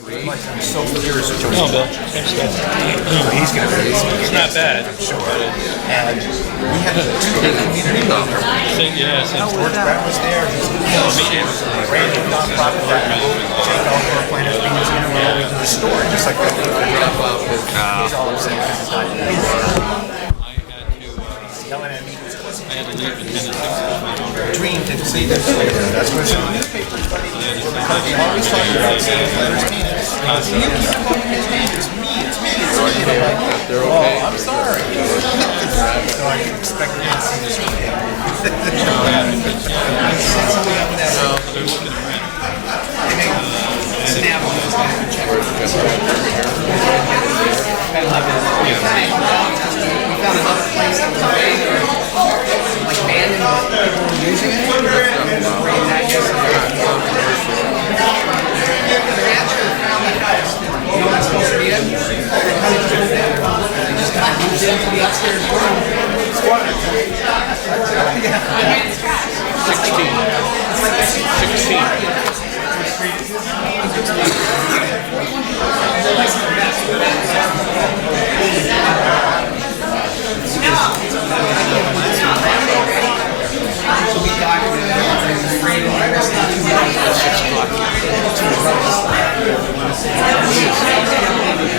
So here's a No, Bill. Thanks, guys. he's going to be. It's not bad. Sure. And we had the two-day community dinner. Yeah, since George Brett was there. Random nonprofit that take all the planners beans in and over to the store, just like that. He's all upset because it's not I had to leave in 10 minutes. dream to see this later. That's what's in the newspapers, buddy. Because they always talk about saying letters penis. You keep calling his name. It's me. It's me. It's me. And I'm like, They're okay. oh, I'm sorry. So I expected to see this weekend.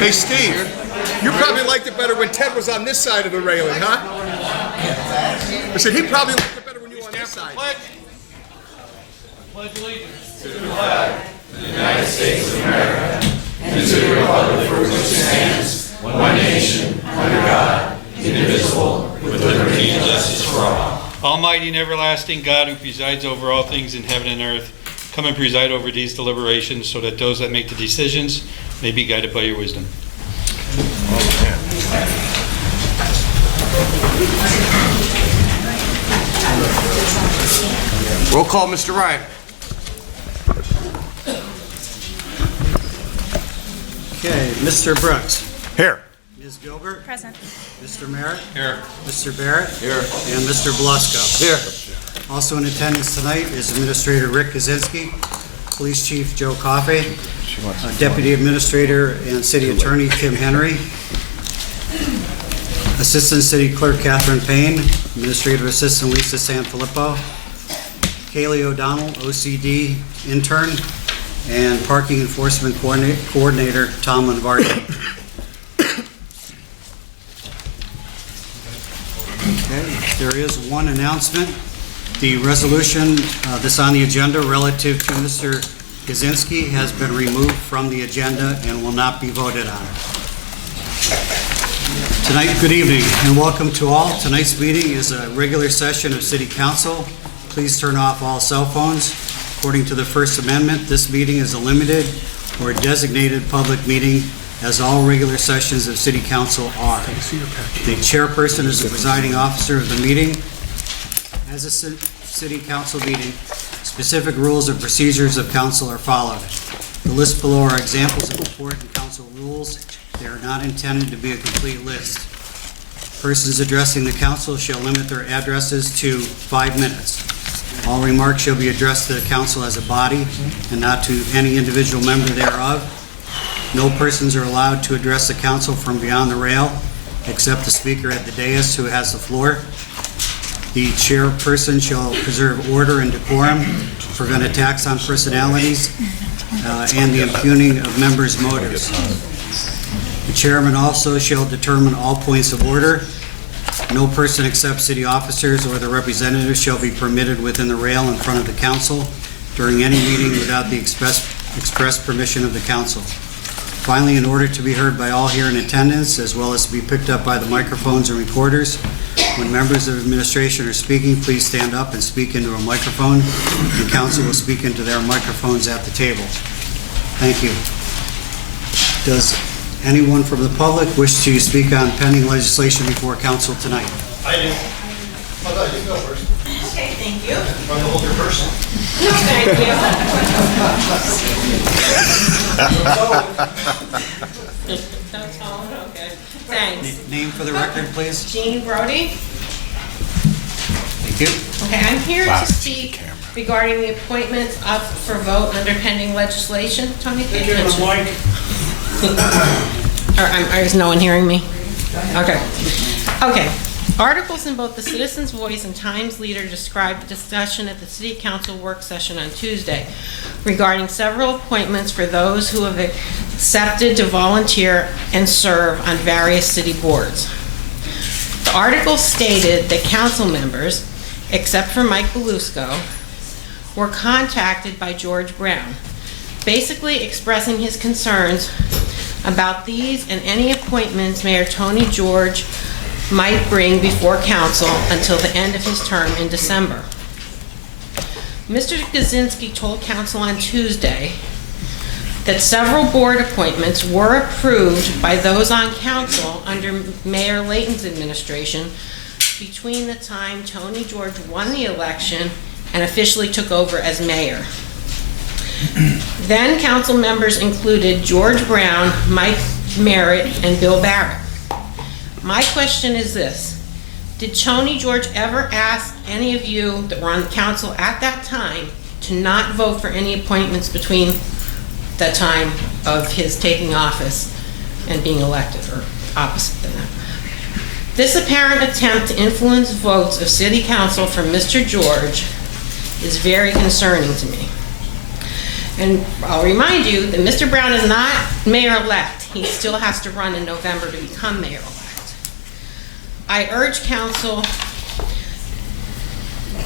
Hey, Steve, you probably liked it better when Ted was on this side of the railing, huh? I said he probably liked it better when you were on this side. Pledge allegiance. To the flag of the United States of America and to the republic for which it stands, one nation, under God, indivisible, with liberty and justice for all. Almighty and everlasting God, who presides over all things in heaven and earth, come and preside over these deliberations so that those that make the decisions may be guided by your wisdom. Roll call, Mr. Ryan. Okay, Mr. Brooks. Here. Ms. Gilbert. Present. Mr. Merritt. Here. Mr. Barrett. Here. And Mr. Blusko. Here. Also in attendance tonight is Administrator Rick Kaczynski, Police Chief Joe Coffey, Deputy Administrator and City Attorney Tim Henry, Assistant City Clerk Catherine Payne, Administrative Assistant Lisa Sanfilippo, Kaylee O'Donnell, OCD Intern, and Parking Enforcement Coordinator Tom Lombardi. Okay, there is one announcement. The resolution that's on the agenda relative to Mr. Kaczynski has been removed from the agenda and will not be voted on. Tonight, good evening and welcome to all. Tonight's meeting is a regular session of City Council. Please turn off all cell phones. According to the First Amendment, this meeting is a limited or designated public meeting, as all regular sessions of City Council are. The chairperson is the presiding officer of the meeting. As a City Council meeting, specific rules and procedures of council are followed. The list below are examples of important council rules. They are not intended to be a complete list. Persons addressing the council shall limit their addresses to 5 minutes. All remarks shall be addressed to the council as a body and not to any individual member thereof. No persons are allowed to address the council from beyond the rail, except the speaker at the dais who has the floor. The chairperson shall preserve order and decorum, prevent attacks on personalities, and the impugning of members' motives. The chairman also shall determine all points of order. No person except city officers or their representatives shall be permitted within the rail in front of the council during any meeting without the express permission of the council. Finally, in order to be heard by all here in attendance, as well as to be picked up by the microphones and recorders, when members of administration are speaking, please stand up and speak into a microphone. The council will speak into their microphones at the table. Thank you. Does anyone from the public wish to speak on pending legislation before council tonight? I do. Oh, no, you go first. Okay, thank you. Want to hold your purse? No, thank you. That's all, okay. Thanks. Name for the record, please. Jean Brody. Thank you. Okay, I'm here to speak regarding the appointments up for vote under pending legislation. Tony, pay attention. Is no one hearing me? Okay. Okay. Articles in both the Citizens' Voice and Times Leader describe the discussion at the City Council work session on Tuesday regarding several appointments for those who have accepted to volunteer and serve on various city boards. The article stated that council members, except for Mike Belusco, were contacted by George Brown, basically expressing his concerns about these and any appointments Mayor Tony George might bring before council until the end of his term in December. Mr. Kaczynski told council on Tuesday that several board appointments were approved by those on council under Mayor Layton's administration between the time Tony George won the election and officially took over as mayor. Then council members included George Brown, Mike Merritt, and Bill Barrett. My question is this: did Tony George ever ask any of you that were on the council at that time to not vote for any appointments between the time of his taking office and being elected, or opposite than that? This apparent attempt to influence votes of city council from Mr. George is very concerning to me. And I'll remind you that Mr. Brown is not mayor-elect. He still has to run in November to become mayor-elect. I urge council,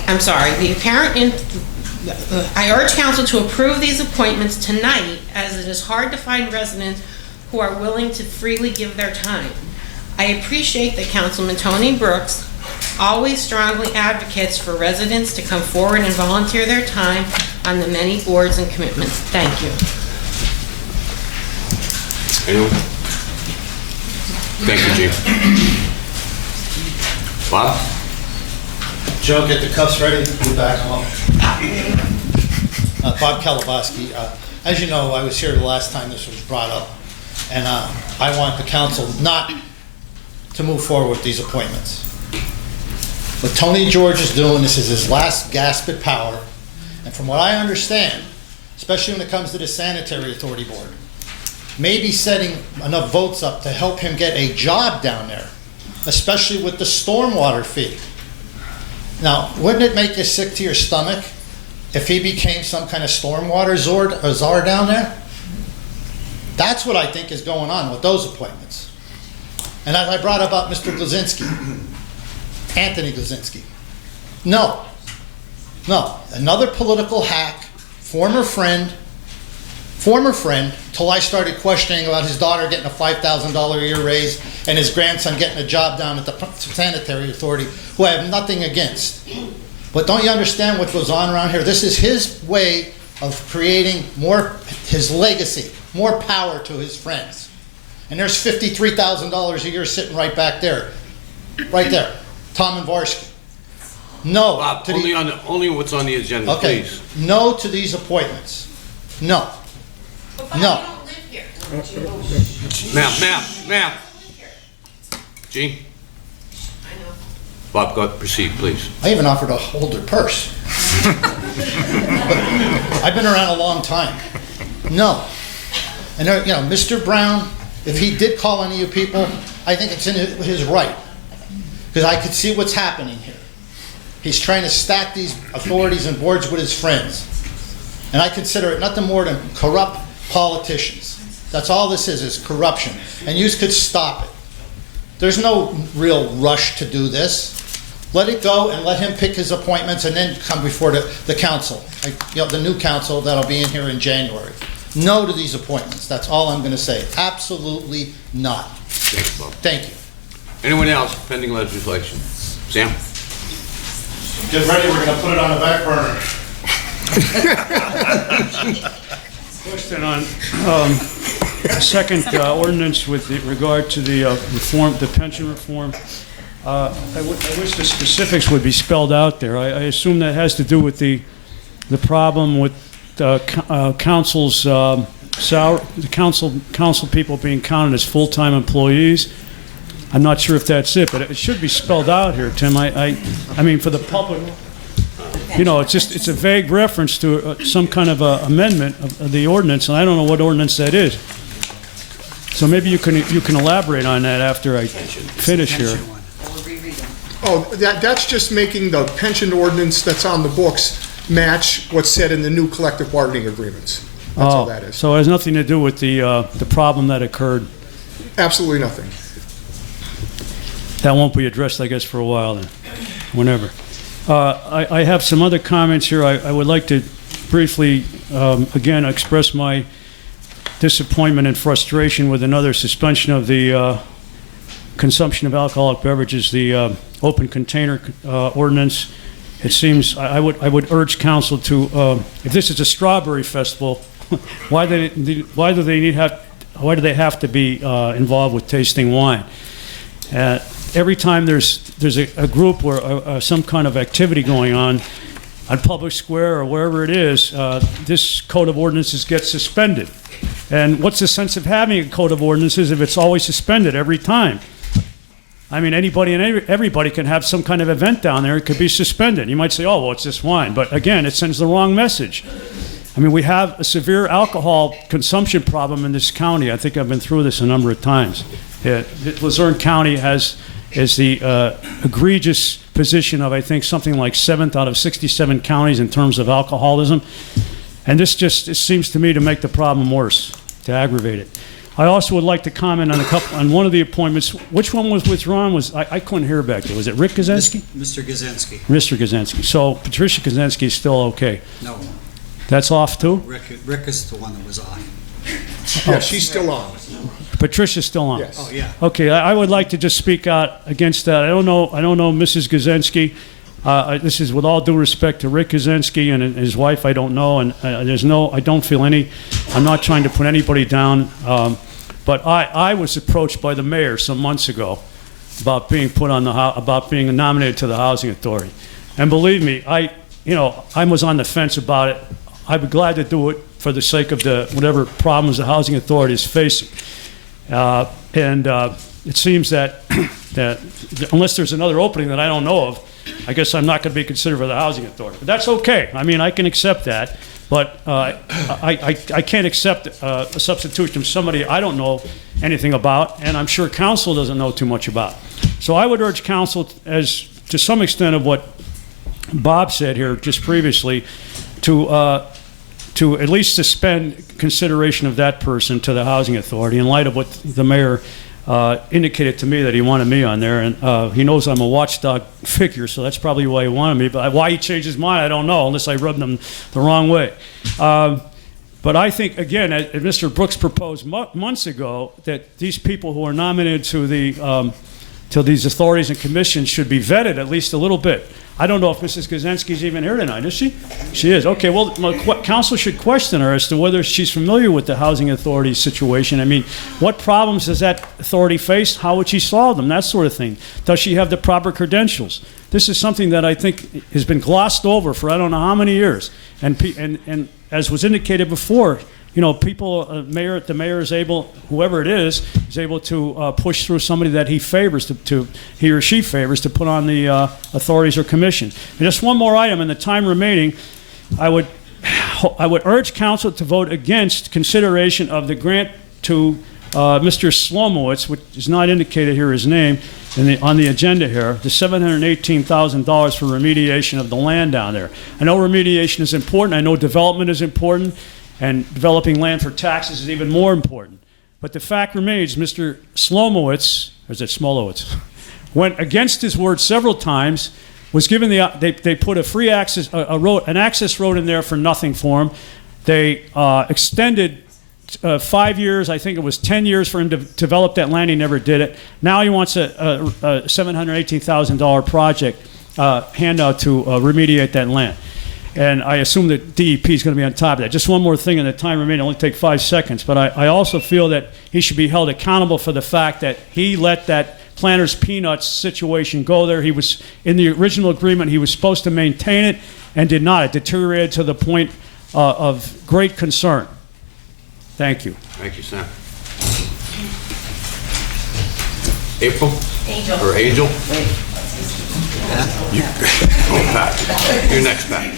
I urge council to approve these appointments tonight, as it is hard to find residents who are willing to freely give their time. I appreciate that Councilman Tony Brooks always strongly advocates for residents to come forward and volunteer their time on the many boards and commitments. Thank you. Anyone? Thank you, Chief. Bob? Joe, get the cuffs ready. Be back home. Bob Kalabowski. As you know, I was here the last time this was brought up, and I want the council not to move forward with these appointments. What Tony George is doing, this is his last gasp at power, and from what I understand, especially when it comes to the Sanitary Authority Board, maybe setting enough votes up to help him get a job down there, especially with the stormwater fee. Now, wouldn't it make you sick to your stomach if he became some kind of stormwater czar down there? That's what I think is going on with those appointments. And as I brought up Mr. Glazinski, Anthony Glazinski. No, another political hack, former friend, till I started questioning about his daughter getting a $5,000 a year raise and his grandson getting a job down at the Sanitary Authority, who I have nothing against. But don't you understand what goes on around here? This is his way of creating his legacy, more power to his friends. And there's $53,000 a year sitting right back there. Right there. Tom and Varsky. No. Bob, only what's on the agenda, okay. Please. No to these appointments. No. But Bob, No. you don't live here. Ma'am. Gene? I know. Bob, go proceed, please. I even offered to hold their purse. I've been around a long time. No. And Mr. Brown, if he did call any of you people, I think it's in his right. Because I could see what's happening here. He's trying to stack these authorities and boards with his friends. And I consider it nothing more than corrupt politicians. That's all this is corruption. And you could stop it. There's no real rush to do this. Let it go and let him pick his appointments and then come before the council, the new council that'll be in here in January. No to these appointments. That's all I'm going to say. Absolutely not. Thanks, Bob. Thank you. Anyone else pending legislation? Sam? Get ready, we're going to put it on the back burner. Question on second ordinance with regard to the the pension reform. I wish the specifics would be spelled out there. I assume that has to do with the problem with council's the council people being counted as full-time employees. I'm not sure if that's it, but it should be spelled out here, Tim. I mean, for the public, it's a vague reference to some kind of a amendment of the ordinance, and I don't know what ordinance that is. So maybe you can elaborate on that after I finish here. Oh, that's just making the pension ordinance that's on the books match what's said in the new collective bargaining agreements. That's all that is. So it has nothing to do with the problem that occurred. Absolutely nothing. That won't be addressed, I guess, for a while then, whenever. I have some other comments here. I would like to briefly, again, express my disappointment and frustration with another suspension of the consumption of alcoholic beverages, the open container ordinance. It seems I would urge council to, if this is a strawberry festival, why do they have to be involved with tasting wine? Every time there's a group or some kind of activity going on public square or wherever it is, this code of ordinances gets suspended. And what's the sense of having a code of ordinances if it's always suspended every time? I mean, anybody and everybody can have some kind of event down there. It could be suspended. You might say, oh, well, it's just wine. But again, it sends the wrong message. I mean, we have a severe alcohol consumption problem in this county. I think I've been through this a number of times. Luzerne County is the egregious position of, I think, something like 7th out of 67 counties in terms of alcoholism. And this seems to me to make the problem worse, to aggravate it. I also would like to comment on one of the appointments. Which one was withdrawn? I couldn't hear back there. Was it Rick Gazensky? Mr. Gazensky. Mr. Gazensky. So Patricia Gazensky is still okay. No, That's off too? Rick is the one that was on. Yeah, she's still on. Patricia's still on. Yes. Oh, yeah. Okay, I would like to just speak out against that. I don't know Mrs. Gazensky. This is with all due respect to Rick Gazensky and his wife. I don't know, and I don't feel any. I'm not trying to put anybody down, but I was approached by the mayor some months ago about being about being nominated to the housing authority, and believe me, I was on the fence about it. I'd be glad to do it for the sake of whatever problems the housing authority is facing. It seems that unless there's another opening that I don't know of, I guess I'm not going to be considered for the housing authority. But that's okay. I mean, I can accept that. But I can't accept a substitution of somebody I don't know anything about, and I'm sure council doesn't know too much about. So I would urge council, as to some extent of what Bob said here just previously, to at least suspend consideration of that person to the housing authority in light of what the mayor indicated to me that he wanted me on there. And he knows I'm a watchdog figure, so that's probably why he wanted me. But why he changed his mind, I don't know, unless I rubbed him the wrong way. But I think, again, as Mr. Brooks proposed months ago, that these people who are nominated to these authorities and commissions should be vetted at least a little bit. I don't know if Mrs. Gazensky's even here tonight, is she? She is. Okay, well, council should question her as to whether she's familiar with the housing authority situation. I mean, what problems does that authority face? How would she solve them? That sort of thing. Does she have the proper credentials? This is something that I think has been glossed over for I don't know how many years. And as was indicated before, people, the mayor is able, whoever it is able to push through somebody that he favors, he or she favors, to put on the authorities or commission. And just one more item, in the time remaining, I would urge council to vote against consideration of the grant to Mr. Slomowitz, which is not indicated here his name on the agenda here, the $718,000 for remediation of the land down there. I know remediation is important. I know development is important. And developing land for taxes is even more important. But the fact remains, Mr. Slomowitz, or is it Smolowitz, went against his word several times, was given they put a free access, an access road in there for nothing for him. They extended 5 years, I think it was 10 years for him to develop that land. He never did it. Now he wants a $718,000 project handout to remediate that land. And I assume that DEP is going to be on top of that. Just one more thing in the time remaining, it'll only take 5 seconds. But I also feel that he should be held accountable for the fact that he let that Planters Peanuts situation go there. He was, in the original agreement, he was supposed to maintain it and did not. It deteriorated to the point of great concern. Thank you. Thank you, Sam. April? Angel. Or Angel? Wait. Pat. You're next, Pat.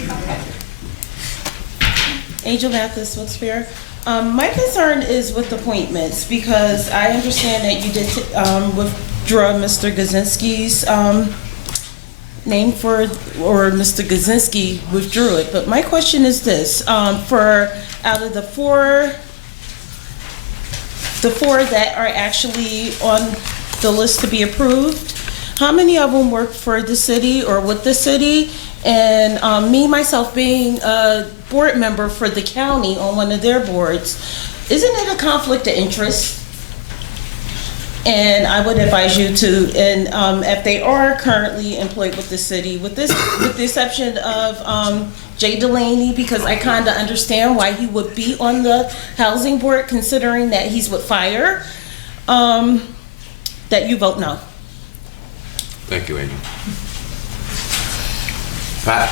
Angel Mathis, Wilkes-Barre. My concern is with appointments because I understand that you did withdraw Mr. Gazinski's name or Mr. Gazinski withdrew it. But my question is this: for out of the four that are actually on the list to be approved, how many of them work for the city or with the city? And me, myself, being a board member for the county on one of their boards, isn't it a conflict of interest? And I would advise you to, and if they are currently employed with the city, with the exception of Jay Delaney, because I kind of understand why he would be on the housing board, considering that he's with fire, that you vote no. Thank you, Angel. Pat?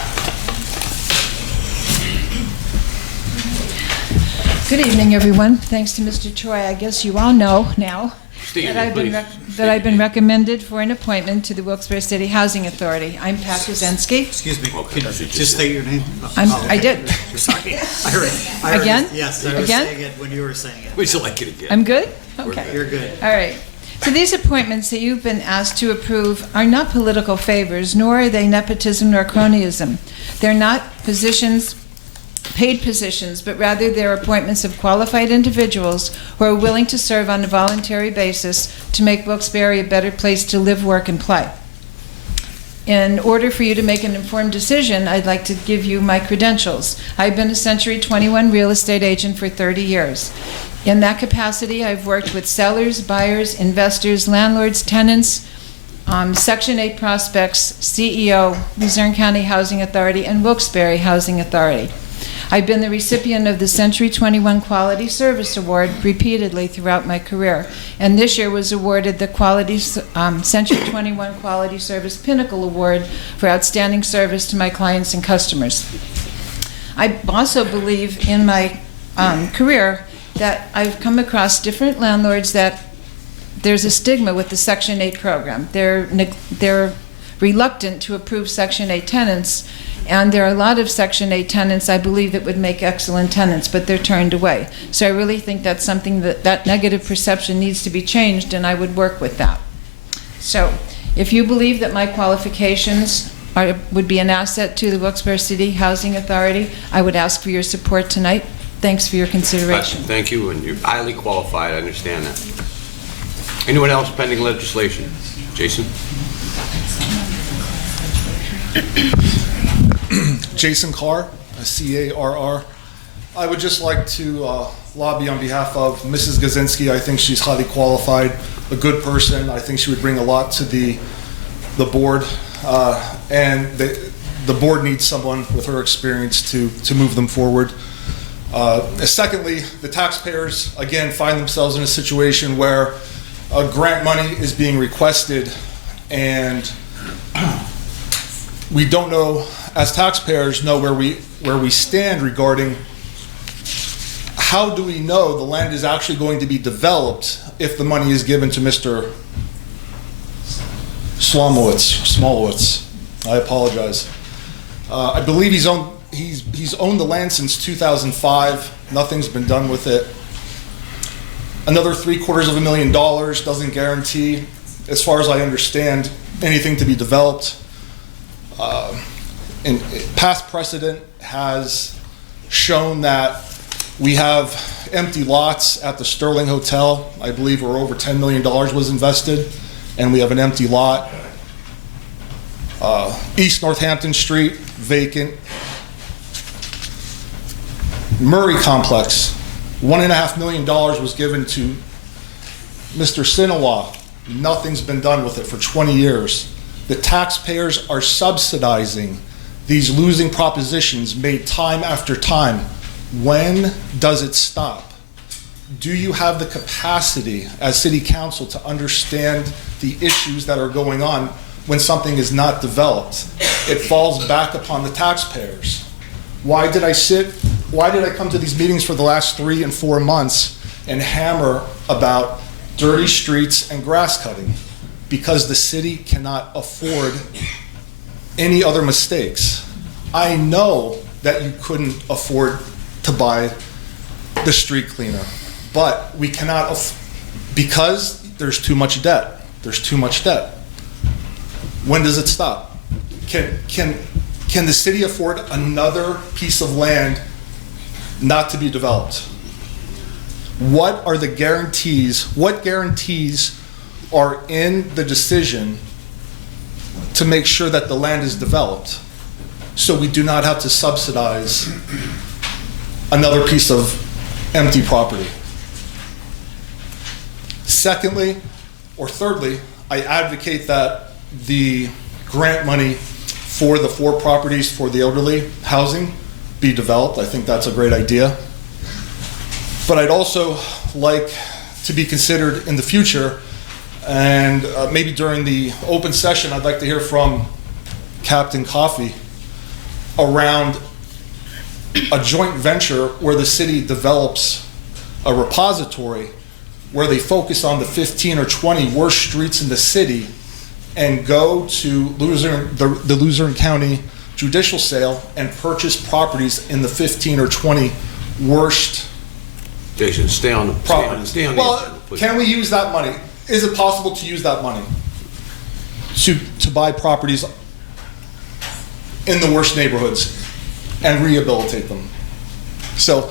Good evening, everyone. Thanks to Mr. Troy. I guess you all know now that I've been recommended for an appointment to the Wilkes-Barre City Housing Authority. I'm Pat Kuzinski. Excuse me, could you just state your name? I did. Sorry. I heard Again? it. Yes, I was saying it when you were saying it. Would you like it again? I'm good? Okay. You're good. All right. So these appointments that you've been asked to approve are not political favors, nor are they nepotism nor cronyism. They're not paid positions, but rather they're appointments of qualified individuals who are willing to serve on a voluntary basis to make Wilkes-Barre a better place to live, work, and play. In order for you to make an informed decision, I'd like to give you my credentials. I've been a Century 21 real estate agent for 30 years. In that capacity, I've worked with sellers, buyers, investors, landlords, tenants, Section 8 prospects, CEO, Luzerne County Housing Authority, and Wilkes-Barre Housing Authority. I've been the recipient of the Century 21 Quality Service Award repeatedly throughout my career, and this year was awarded the Century 21 Quality Service Pinnacle Award for outstanding service to my clients and customers. I also believe in my career that I've come across different landlords that there's a stigma with the Section 8 program. They're reluctant to approve Section 8 tenants, and there are a lot of Section 8 tenants I believe that would make excellent tenants, but they're turned away. So I really think that's something that negative perception needs to be changed, and I would work with that. So if you believe that my qualifications would be an asset to the Wilkes-Barre City Housing Authority, I would ask for your support tonight. Thanks for your consideration. Thank you, and you're highly qualified. I understand that. Anyone else pending legislation? Jason? Jason Carr, C-A-R-R. I would just like to lobby on behalf of Mrs. Gazinski. I think she's highly qualified, a good person. I think she would bring a lot to the board, and the board needs someone with her experience to move them forward. Secondly, the taxpayers, again, find themselves in a situation where grant money is being requested, and we don't know, as taxpayers, know where we stand regarding how do we know the land is actually going to be developed if the money is given to Mr. Smolowitz. I apologize. I believe he's owned the land since 2005. Nothing's been done with it. Another $750,000 doesn't guarantee, as far as I understand, anything to be developed. And past precedent has shown that we have empty lots at the Sterling Hotel, I believe, where over $10 million was invested, and we have an empty lot. East Northampton Street, vacant. Murray Complex, $1.5 million was given to Mr. Sinawa. Nothing's been done with it for 20 years. The taxpayers are subsidizing these losing propositions made time after time. When does it stop? Do you have the capacity as city council to understand the issues that are going on when something is not developed? It falls back upon the taxpayers. Why did I come to these meetings for the last 3 and 4 months and hammer about dirty streets and grass cutting? because the city cannot afford any other mistakes. I know that you couldn't afford to buy the street cleaner, but we cannot, because there's too much debt. There's too much debt. When does it stop? Can the city afford another piece of land not to be developed? What are the guarantees? What guarantees are in the decision to make sure that the land is developed so we do not have to subsidize another piece of empty property? Secondly, or thirdly, I advocate that the grant money for the 4 properties for the elderly housing be developed. I think that's a great idea. But I'd also like to be considered in the future, and maybe during the open session, I'd like to hear from Captain Coffey around a joint venture where the city develops a repository where they focus on the 15 or 20 worst streets in the city and go to the Luzerne County judicial sale and purchase properties in the 15 or 20 worst. Jason, stay on the agenda, Well, please. can we use that money? Is it possible to use that money to buy properties in the worst neighborhoods and rehabilitate them? So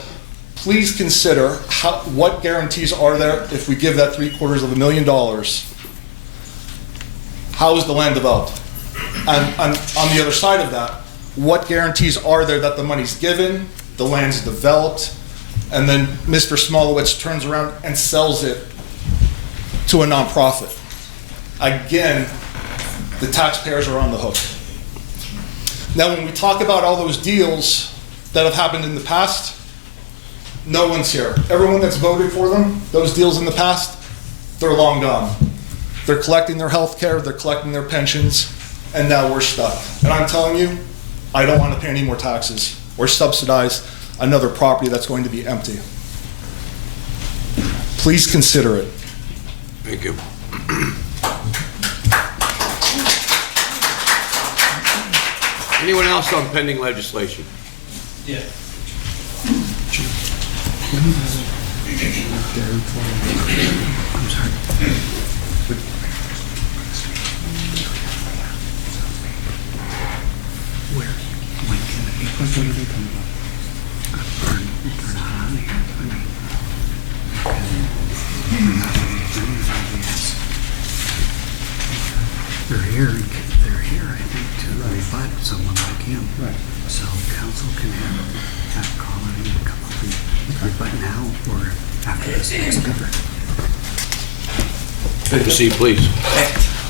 please consider what guarantees are there if we give that $750,000. How is the land developed? And on the other side of that, what guarantees are there that the money's given, the land's developed, and then Mr. Smolowitz turns around and sells it to a nonprofit? Again, the taxpayers are on the hook. Now, when we talk about all those deals that have happened in the past, no one's here. Everyone that's voted for them, those deals in the past, they're long gone. They're collecting their health care, they're collecting their pensions, and now we're stuck. And I'm telling you, I don't want to pay any more taxes or subsidize another property that's going to be empty. Please consider it. Thank you. Anyone else on pending legislation? Yeah. I'm sorry. Where? When can it be? When are they coming up? They're not on here. I mean, they're not on the agenda yet. They're here. They're here, I think, to rebut someone like him. Right. So council can have Colin come up and rebut now or after this next speaker. Take a seat, please.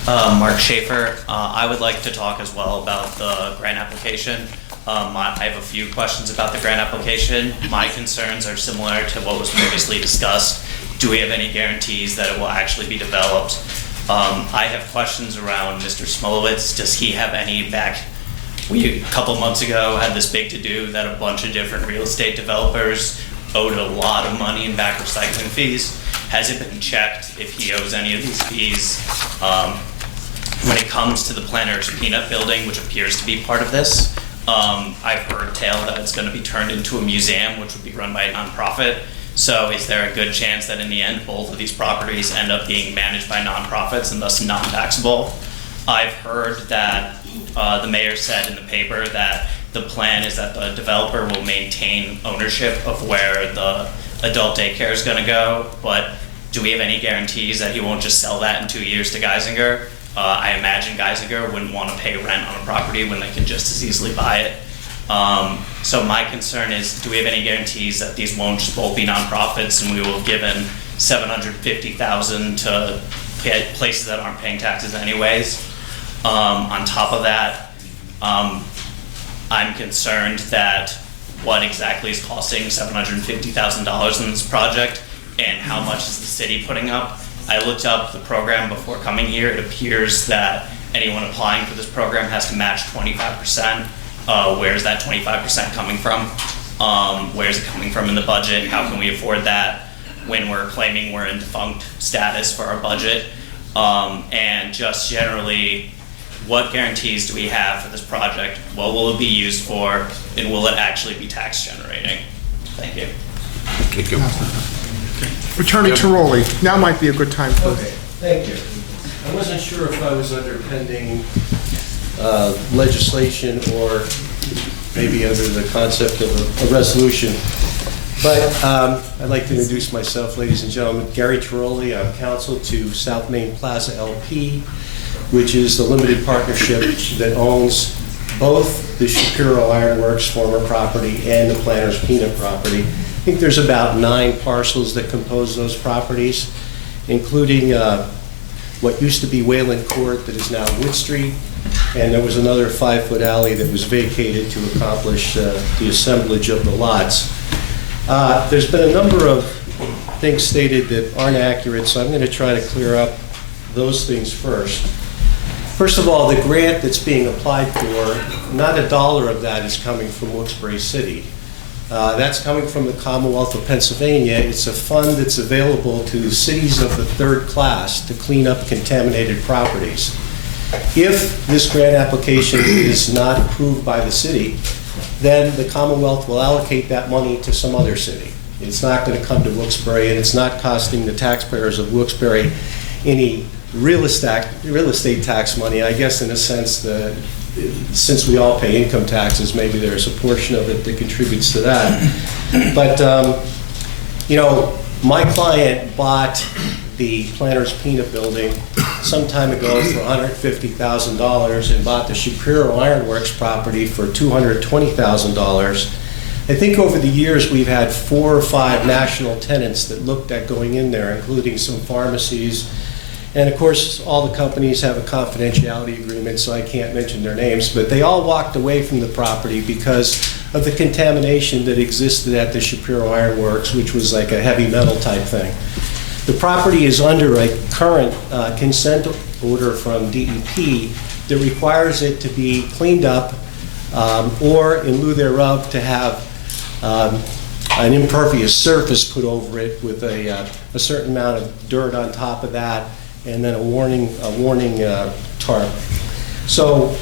Mark Schaefer. I would like to talk as well about the grant application. I have a few questions about the grant application. My concerns are similar to what was previously discussed. Do we have any guarantees that it will actually be developed? I have questions around Mr. Smolowitz. Does he have any back? We, a couple months ago, had this big to-do that a bunch of different real estate developers owed a lot of money in back recycling fees. Has it been checked if he owes any of these fees? When it comes to the Planner's Peanut Building, which appears to be part of this, I've heard tale that it's going to be turned into a museum, which would be run by a nonprofit. So is there a good chance that in the end, both of these properties end up being managed by nonprofits and thus non-taxable? I've heard that the mayor said in the paper that the plan is that the developer will maintain ownership of where the adult daycare is going to go, but do we have any guarantees that he won't just sell that in 2 years to Geisinger? I imagine Geisinger wouldn't want to pay rent on a property when they can just as easily buy it. So my concern is, do we have any guarantees that these won't just both be nonprofits and we will have given $750,000 to places that aren't paying taxes anyways? On top of that, I'm concerned that what exactly is costing $750,000 in this project and how much is the city putting up? I looked up the program before coming here. It appears that anyone applying for this program has to match 25%. Where's that 25% coming from? Where's it coming from in the budget? How can we afford that when we're claiming we're in defunct status for our budget? And just generally, what guarantees do we have for this project? What will it be used for? And will it actually be tax generating? Thank you. Thank you. Attorney Tiroli, now might be a good time for. Okay, thank you. I wasn't sure if I was under pending legislation or maybe under the concept of a resolution. But I'd like to introduce myself, ladies and gentlemen. Gary Tiroli, I'm counsel to South Main Plaza LP, which is the limited partnership that owns both the Shapiro Ironworks former property and the Planters Peanut property. I think there's about 9 parcels that compose those properties, including what used to be Wayland Court that is now Wood Street, and there was another 5-foot alley that was vacated to accomplish the assemblage of the lots. There's been a number of things stated that aren't accurate, so I'm going to try to clear up those things first. First of all, the grant that's being applied for, not a dollar of that is coming from Wilkes-Barre City. That's coming from the Commonwealth of Pennsylvania. It's a fund that's available to cities of the 3rd class to clean up contaminated properties. If this grant application is not approved by the city, then the Commonwealth will allocate that money to some other city. It's not going to come to Wilkes-Barre, and it's not costing the taxpayers of Wilkes-Barre any real estate tax money. I guess in a sense, since we all pay income taxes, maybe there's a portion of it that contributes to that. But, you know, my client bought the Planters Peanut building some time ago for $150,000 and bought the Shapiro Ironworks property for $220,000. I think over the years we've had 4 or 5 national tenants that looked at going in there, including some pharmacies. And of course, all the companies have a confidentiality agreement, so I can't mention their names, but they all walked away from the property because of the contamination that existed at the Shapiro Ironworks, which was like a heavy metal type thing. The property is under a current consent order from DEP that requires it to be cleaned up or, in lieu thereof, to have an impervious surface put over it with a certain amount of dirt on top of that, and then a warning tarp. So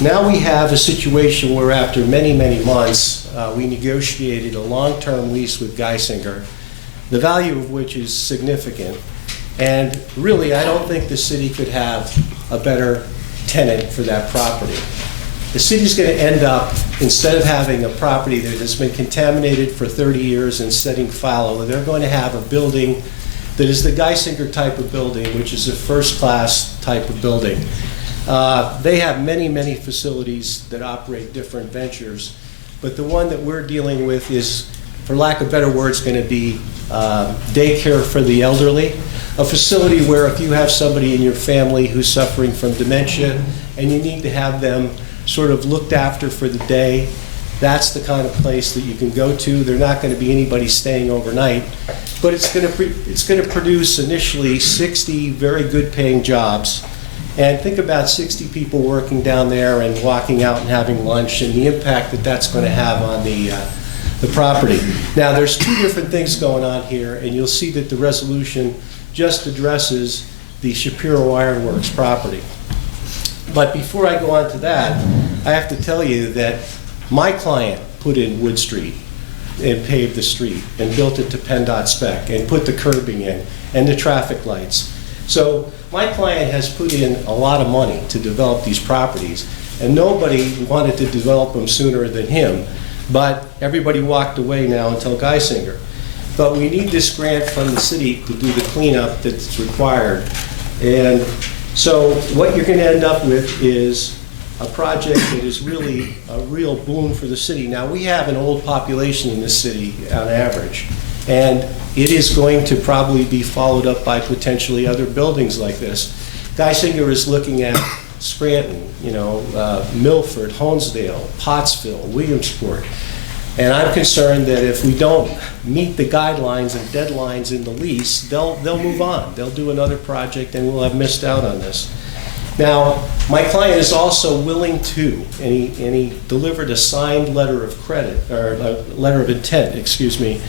now we have a situation where after many, many months, we negotiated a long-term lease with Geisinger, the value of which is significant. And really, I don't think the city could have a better tenant for that property. The city's going to end up, instead of having a property that has been contaminated for 30 years and setting fallow, they're going to have a building that is the Geisinger type of building, which is a first-class type of building. They have many, many facilities that operate different ventures, but the one that we're dealing with is, for lack of better words, going to be daycare for the elderly, a facility where if you have somebody in your family who's suffering from dementia and you need to have them sort of looked after for the day, that's the kind of place that you can go to. They're not going to be anybody staying overnight, but it's going to produce initially 60 very good paying jobs. And think about 60 people working down there and walking out and having lunch and the impact that that's going to have on the property. Now, there's 2 different things going on here, and you'll see that the resolution just addresses the Shapiro Ironworks property. But before I go on to that, I have to tell you that my client put in Wood Street and paved the street and built it to PennDOT spec and put the curbing in and the traffic lights. So my client has put in a lot of money to develop these properties, and nobody wanted to develop them sooner than him. But everybody walked away now until Geisinger. But we need this grant from the city to do the cleanup that's required. And so what you're going to end up with is a project that is really a real boon for the city. Now, we have an old population in this city on average, and it is going to probably be followed up by potentially other buildings like this. Geisinger is looking at Scranton, Milford, Honesdale, Pottsville, Williamsport. And I'm concerned that if we don't meet the guidelines and deadlines in the lease, they'll move on. They'll do another project and we'll have missed out on this. Now, my client is also willing to, and he delivered a signed letter of credit, or a letter of intent, excuse me,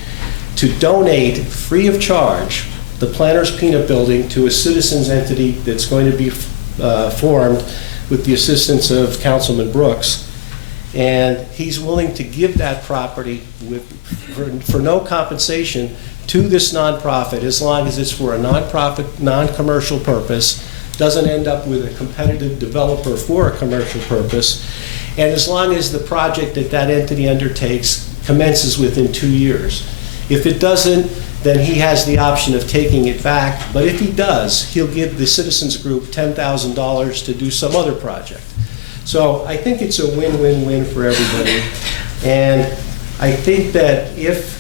to donate free of charge the Planters Peanut Building to a citizens entity that's going to be formed with the assistance of Councilman Brooks. And he's willing to give that property for no compensation to this nonprofit, as long as it's for a nonprofit, non-commercial purpose, doesn't end up with a competitive developer for a commercial purpose, and as long as the project that that entity undertakes commences within 2 years. If it doesn't, then he has the option of taking it back, but if he does, he'll give the citizens group $10,000 to do some other project. So I think it's a win-win-win for everybody, and I think that if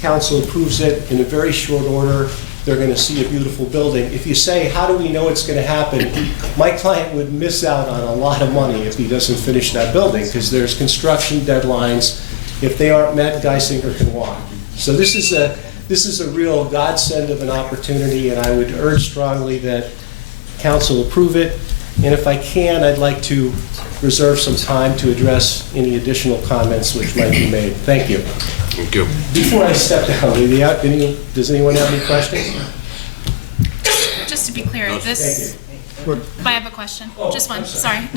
council approves it in a very short order, they're going to see a beautiful building. If you say, how do we know it's going to happen? My client would miss out on a lot of money if he doesn't finish that building, because there's construction deadlines. If they aren't met, Geisinger can walk. So this is a real godsend of an opportunity, and I would urge strongly that council approve it. And if I can, I'd like to reserve some time to address any additional comments which might be made. Thank you. Thank you. Before I step down, does anyone have any questions? Just to be clear, this, I have a question, just one, sorry.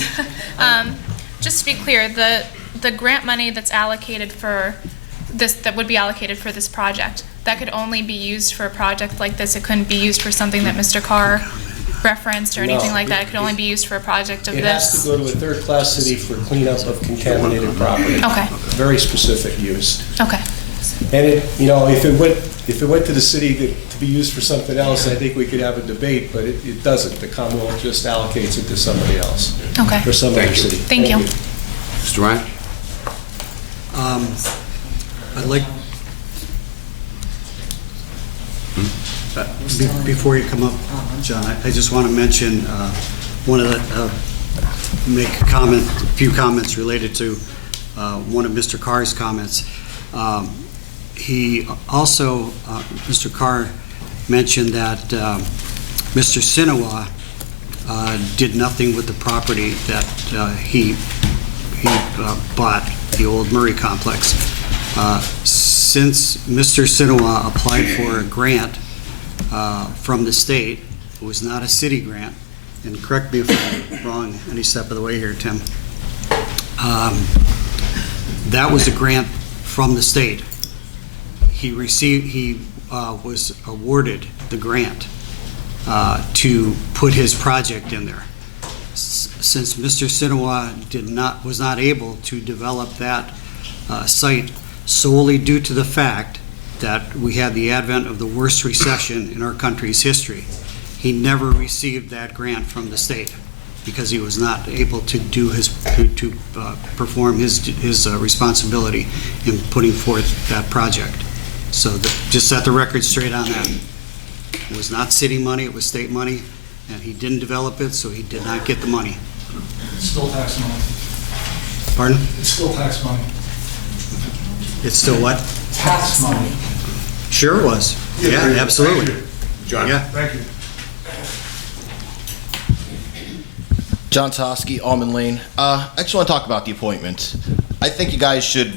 Just to be clear, the grant money that's allocated for this, that would be allocated for this project, that could only be used for a project like this? It couldn't be used for something that Mr. Carr referenced or anything like that? It could only be used for a project of this? It has to go to a third-class city for cleanup of contaminated property. Okay. Very specific use. Okay. And if it went to the city to be used for something else, I think we could have a debate, but it doesn't. The Commonwealth just allocates it to somebody else. Okay. For some other city. Thank you. Mr. Ryan? I'd like, before you come up, John, I just want to mention make a few comments related to one of Mr. Carr's comments. He also, Mr. Carr mentioned that Mr. Sinawa did nothing with the property that he bought, the old Murray complex. Since Mr. Sinawa applied for a grant from the state, it was not a city grant, and correct me if I'm wrong any step of the way here, Tim. That was a grant from the state. He was awarded the grant to put his project in there. Since Mr. Sinawa was not able to develop that site solely due to the fact that we had the advent of the worst recession in our country's history, he never received that grant from the state because he was not able to do perform his responsibility in putting forth that project. So just set the record straight on that. It was not city money, it was state money, and he didn't develop it, so he did not get the money. It's still tax money. Pardon? It's still tax money. It's still what? Tax money. Sure it was. Yeah, absolutely. John? Yeah. Thank you. John Toski, Almond Lane. I just want to talk about the appointments. I think you guys should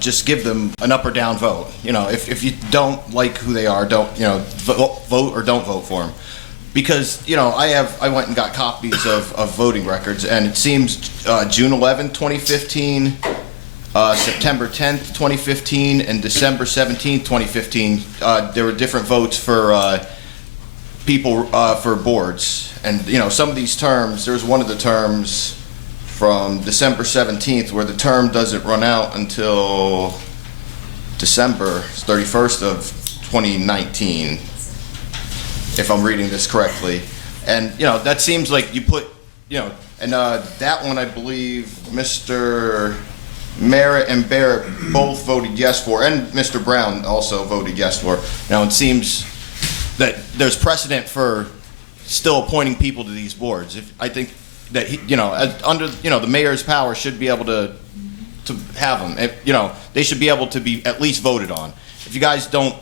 just give them an up or down vote. You know, if you don't like who they are, don't, vote or don't vote for them. Because, I went and got copies of voting records, and it seems June 11, 2015, September 10th, 2015, and December 17th, 2015, there were different votes for people for boards. And, some of these terms, there's one of the terms from December 17th where the term doesn't run out until December 31st of 2019, if I'm reading this correctly. And, that seems like you put, and that one I believe Mr. Merritt and Barrett both voted yes for, and Mr. Brown also voted yes for. Now, it seems that there's precedent for still appointing people to these boards. I think that under the mayor's power should be able to have them. They should be able to be at least voted on. If you guys don't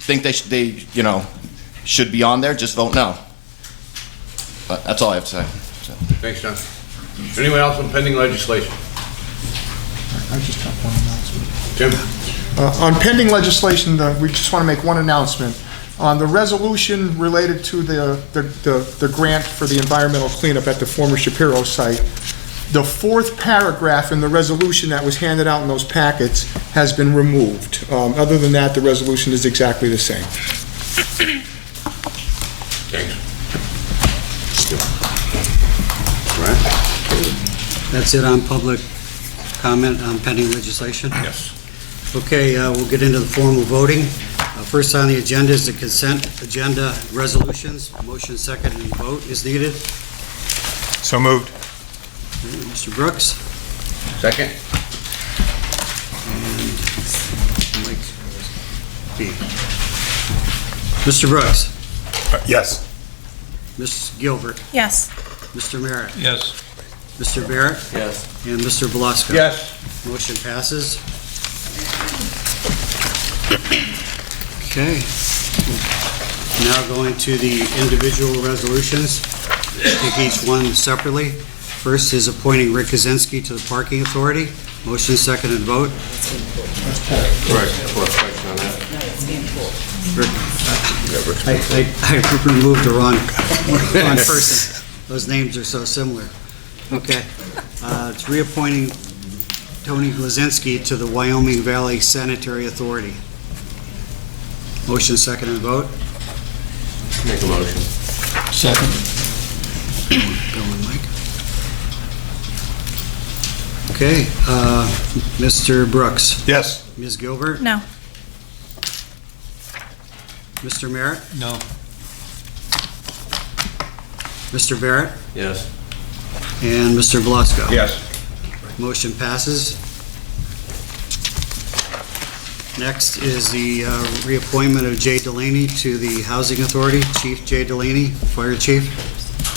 think they should be on there, just vote no. But that's all I have to say. So. Thanks, John. Anyone else on pending legislation? I just have one announcement. Tim? On pending legislation, we just want to make one announcement. On the resolution related to the grant for the environmental cleanup at the former Shapiro site, the fourth paragraph in the resolution that was handed out in those packets has been removed. Other than that, the resolution is exactly the same. That's it on public comment on pending legislation? Yes. Okay, we'll get into the formal voting. First on the agenda is the consent agenda resolutions. Motion, second, and vote is needed. So moved. Mr. Brooks? Second. And Mike B. Mr. Brooks? Yes. Ms. Gilbert? Yes. Mr. Merritt? Yes. Mr. Barrett? Yes. And Mr. Beluska? Yes. Motion passes. Okay. Now going to the individual resolutions. Take each one separately. First is appointing Rick Kaczynski to the Parking Authority. Motion, second, and vote. Question on that. I removed the wrong person. Those names are so similar. Okay. It's reappointing Tony Glazinski to the Wyoming Valley Sanitary Authority. Motion, second, and vote. Make a motion. Second. Bill and Mike. Okay, Mr. Brooks. Yes. Ms. Gilbert. No. Mr. Merritt. No. Mr. Barrett. Yes. And Mr. Beluska. Yes. Motion passes. Next is the reappointment of Jay Delaney to the Housing Authority. Chief Jay Delaney, Fire Chief.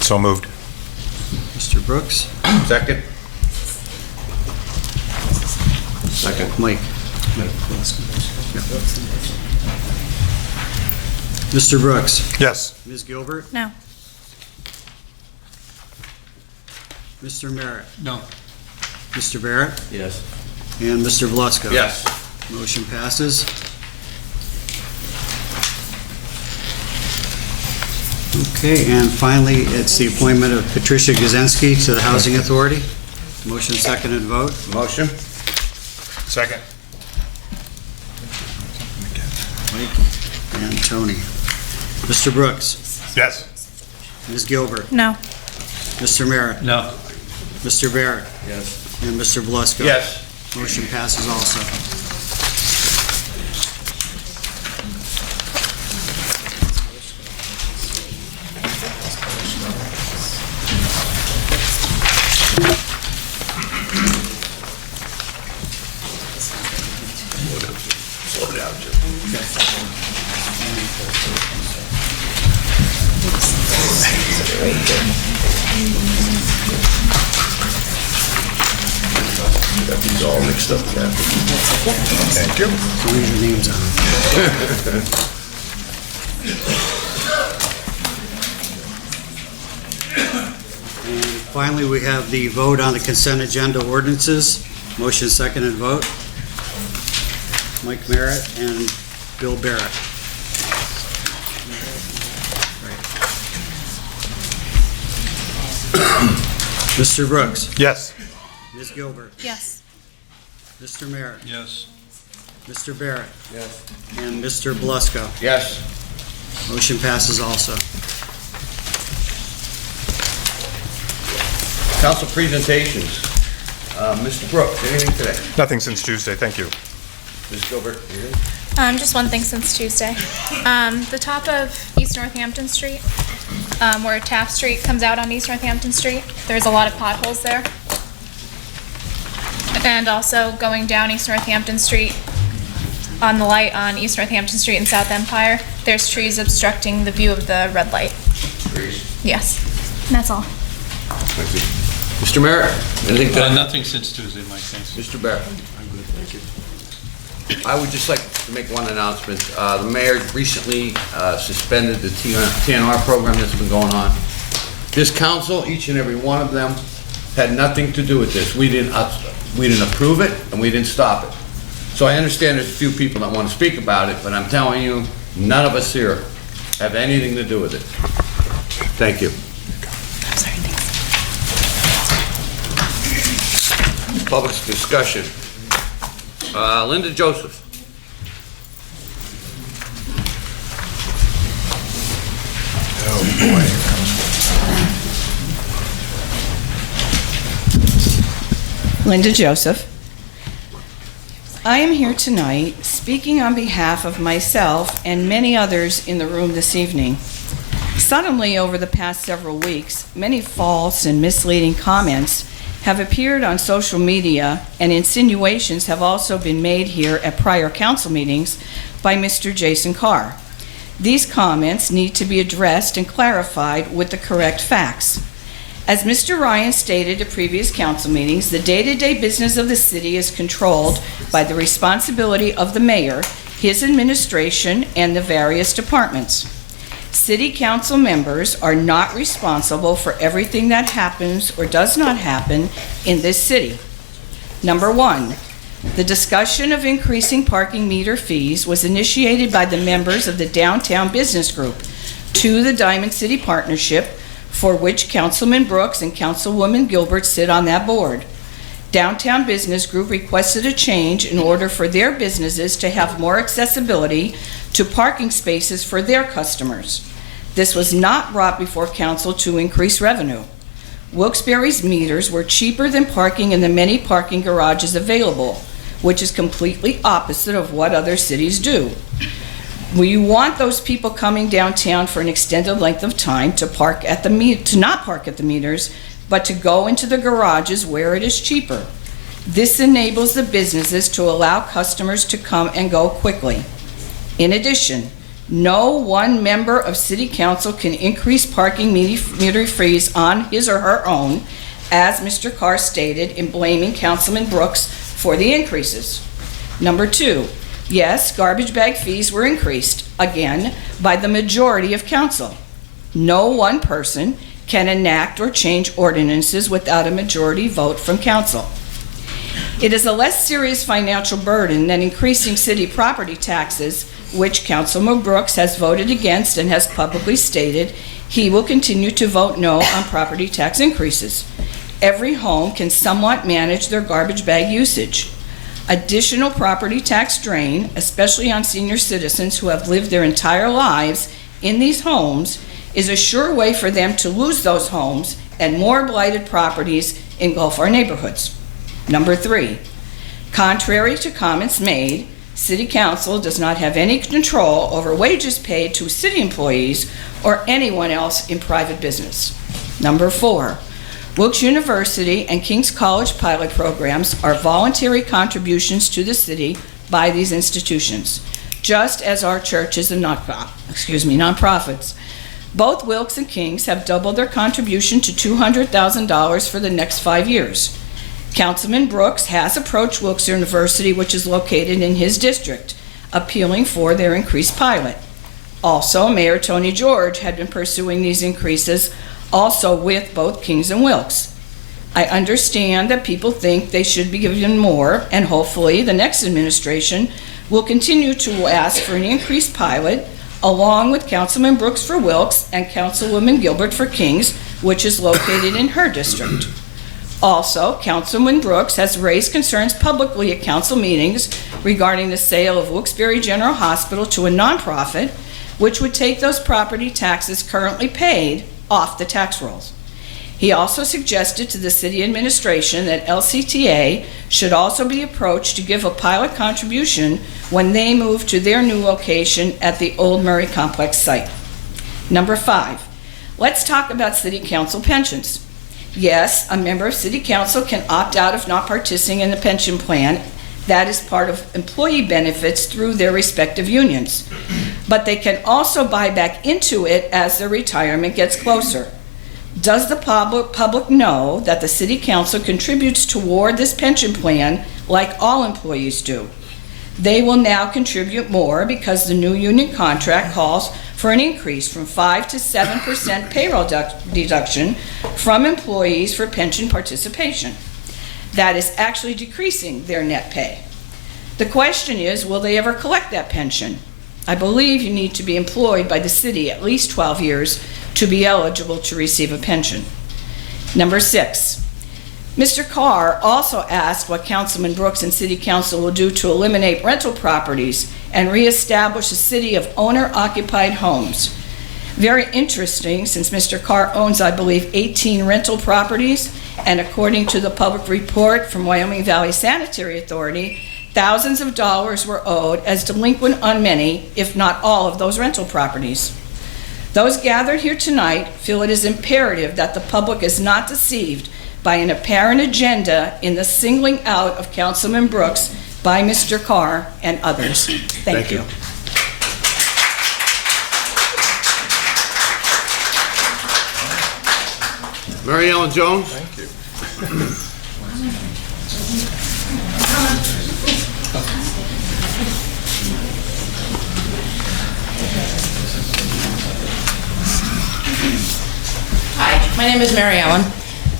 So moved. Mr. Brooks. Second. Second. Mike. Beluska. Yeah. Mr. Brooks. Yes. Ms. Gilbert. No. Mr. Merritt. No. Mr. Barrett. Yes. And Mr. Beluska. Yes. Motion passes. Okay, and finally, it's the appointment of Patricia Gazinski to the Housing Authority. Motion, second, and vote. Motion. Second. Mike and Tony. Mr. Brooks. Yes. Ms. Gilbert. No. Mr. Merritt. No. Mr. Barrett. Yes. And Mr. Beluska. Yes. Motion passes also. Got these all mixed up, Captain. Thank you. So read your names on it. And finally, we have the vote on the consent agenda ordinances. Motion, second, and vote. Mike Merritt and Bill Barrett. Mr. Brooks. Yes. Ms. Gilbert. Yes. Mr. Merritt. Yes. Mr. Barrett. Yes. And Mr. Beluska. Yes. Motion passes also. Council presentations. Mr. Brooks, anything today? Nothing since Tuesday, thank you. Ms. Gilbert, anything? Just one thing since Tuesday. The top of East Northampton Street, where Taft Street comes out on East Northampton Street, there's a lot of potholes there. And also going down East Northampton Street, on the light on East Northampton Street in South Empire, there's trees obstructing the view of the red light. Trees. Yes, and that's all. Thank you. Mr. Merritt, anything today? Nothing since Tuesday, Mike, thanks. Mr. Barrett? I'm good, thank you. I would just like to make one announcement. The mayor recently suspended the TNR program that's been going on. This council, each and every one of them, had nothing to do with this. We didn't approve it, and we didn't stop it. So I understand there's a few people that want to speak about it, but I'm telling you, None of us here have anything to do with it. Thank you. Public discussion. Linda Joseph. Linda Joseph. I am here tonight speaking on behalf of myself and many others in the room this evening. Suddenly, over the past several weeks, many false and misleading comments have appeared on social media, and insinuations have also been made here at prior council meetings by Mr. Jason Carr. These comments need to be addressed and clarified with the correct facts. As Mr. Ryan stated at previous council meetings, the day-to-day business of the city is controlled by the responsibility of the mayor, his administration, and the various departments. City council members are not responsible for everything that happens or does not happen in this city. Number one, the discussion of increasing parking meter fees was initiated by the members of the Downtown Business Group to the Diamond City Partnership, for which Councilman Brooks and Councilwoman Gilbert sit on that board. Downtown Business Group requested a change in order for their businesses to have more accessibility to parking spaces for their customers. This was not brought before council to increase revenue. Wilkes-Barre's meters were cheaper than parking in the many parking garages available, which is completely opposite of what other cities do. We want those people coming downtown for an extended length of time to not park at the meters, but to go into the garages where it is cheaper. This enables the businesses to allow customers to come and go quickly. In addition, no one member of City Council can increase parking meter fees on his or her own, as Mr. Carr stated in blaming Councilman Brooks for the increases. Number two, yes, garbage bag fees were increased, again, by the majority of council. No one person can enact or change ordinances without a majority vote from council. It is a less serious financial burden than increasing city property taxes, which Councilman Brooks has voted against and has publicly stated he will continue to vote no on property tax increases. Every home can somewhat manage their garbage bag usage. Additional property tax drain, especially on senior citizens who have lived their entire lives in these homes, is a sure way for them to lose those homes and more blighted properties engulf our neighborhoods. Number three, contrary to comments made, City Council does not have any control over wages paid to city employees or anyone else in private business. Number four, Wilkes University and King's College pilot programs are voluntary contributions to the city by these institutions, just as our churches and nonprofits. Both Wilkes and King's have doubled their contribution to $200,000 for the next 5 years. Councilman Brooks has approached Wilkes University, which is located in his district, appealing for their increased pilot. Also, Mayor Tony George had been pursuing these increases, also with both Kings and Wilkes. I understand that people think they should be given more, and hopefully the next administration will continue to ask for an increased pilot, along with Councilman Brooks for Wilkes and Councilwoman Gilbert for Kings, which is located in her district. Also, Councilman Brooks has raised concerns publicly at council meetings regarding the sale of Wilkes-Barre General Hospital to a nonprofit, which would take those property taxes currently paid off the tax rolls. He also suggested to the city administration that LCTA should also be approached to give a pilot contribution when they move to their new location at the Old Murray Complex site. Number five, let's talk about city council pensions. Yes, a member of city council can opt out of not participating in the pension plan. That is part of employee benefits through their respective unions. But they can also buy back into it as their retirement gets closer. Does the public know that the city council contributes toward this pension plan like all employees do? They will now contribute more because the new union contract calls for an increase from 5 to 7% payroll deduction from employees for pension participation. That is actually decreasing their net pay. The question is, will they ever collect that pension? I believe you need to be employed by the city at least 12 years to be eligible to receive a pension. Number 6, Mr. Carr also asked what Councilman Brooks and City Council will do to eliminate rental properties and reestablish a city of owner-occupied homes. Very interesting, since Mr. Carr owns, I believe, 18 rental properties, and according to the public report from Wyoming Valley Sanitary Authority, thousands of dollars were owed as delinquent on many, if not all, of those rental properties. Those gathered here tonight feel it is imperative that the public is not deceived by an apparent agenda in the singling out of Councilman Brooks by Mr. Carr and others. Thank you. Mary Ellen Jones? Thank you. Hi, my name is Mary Ellen.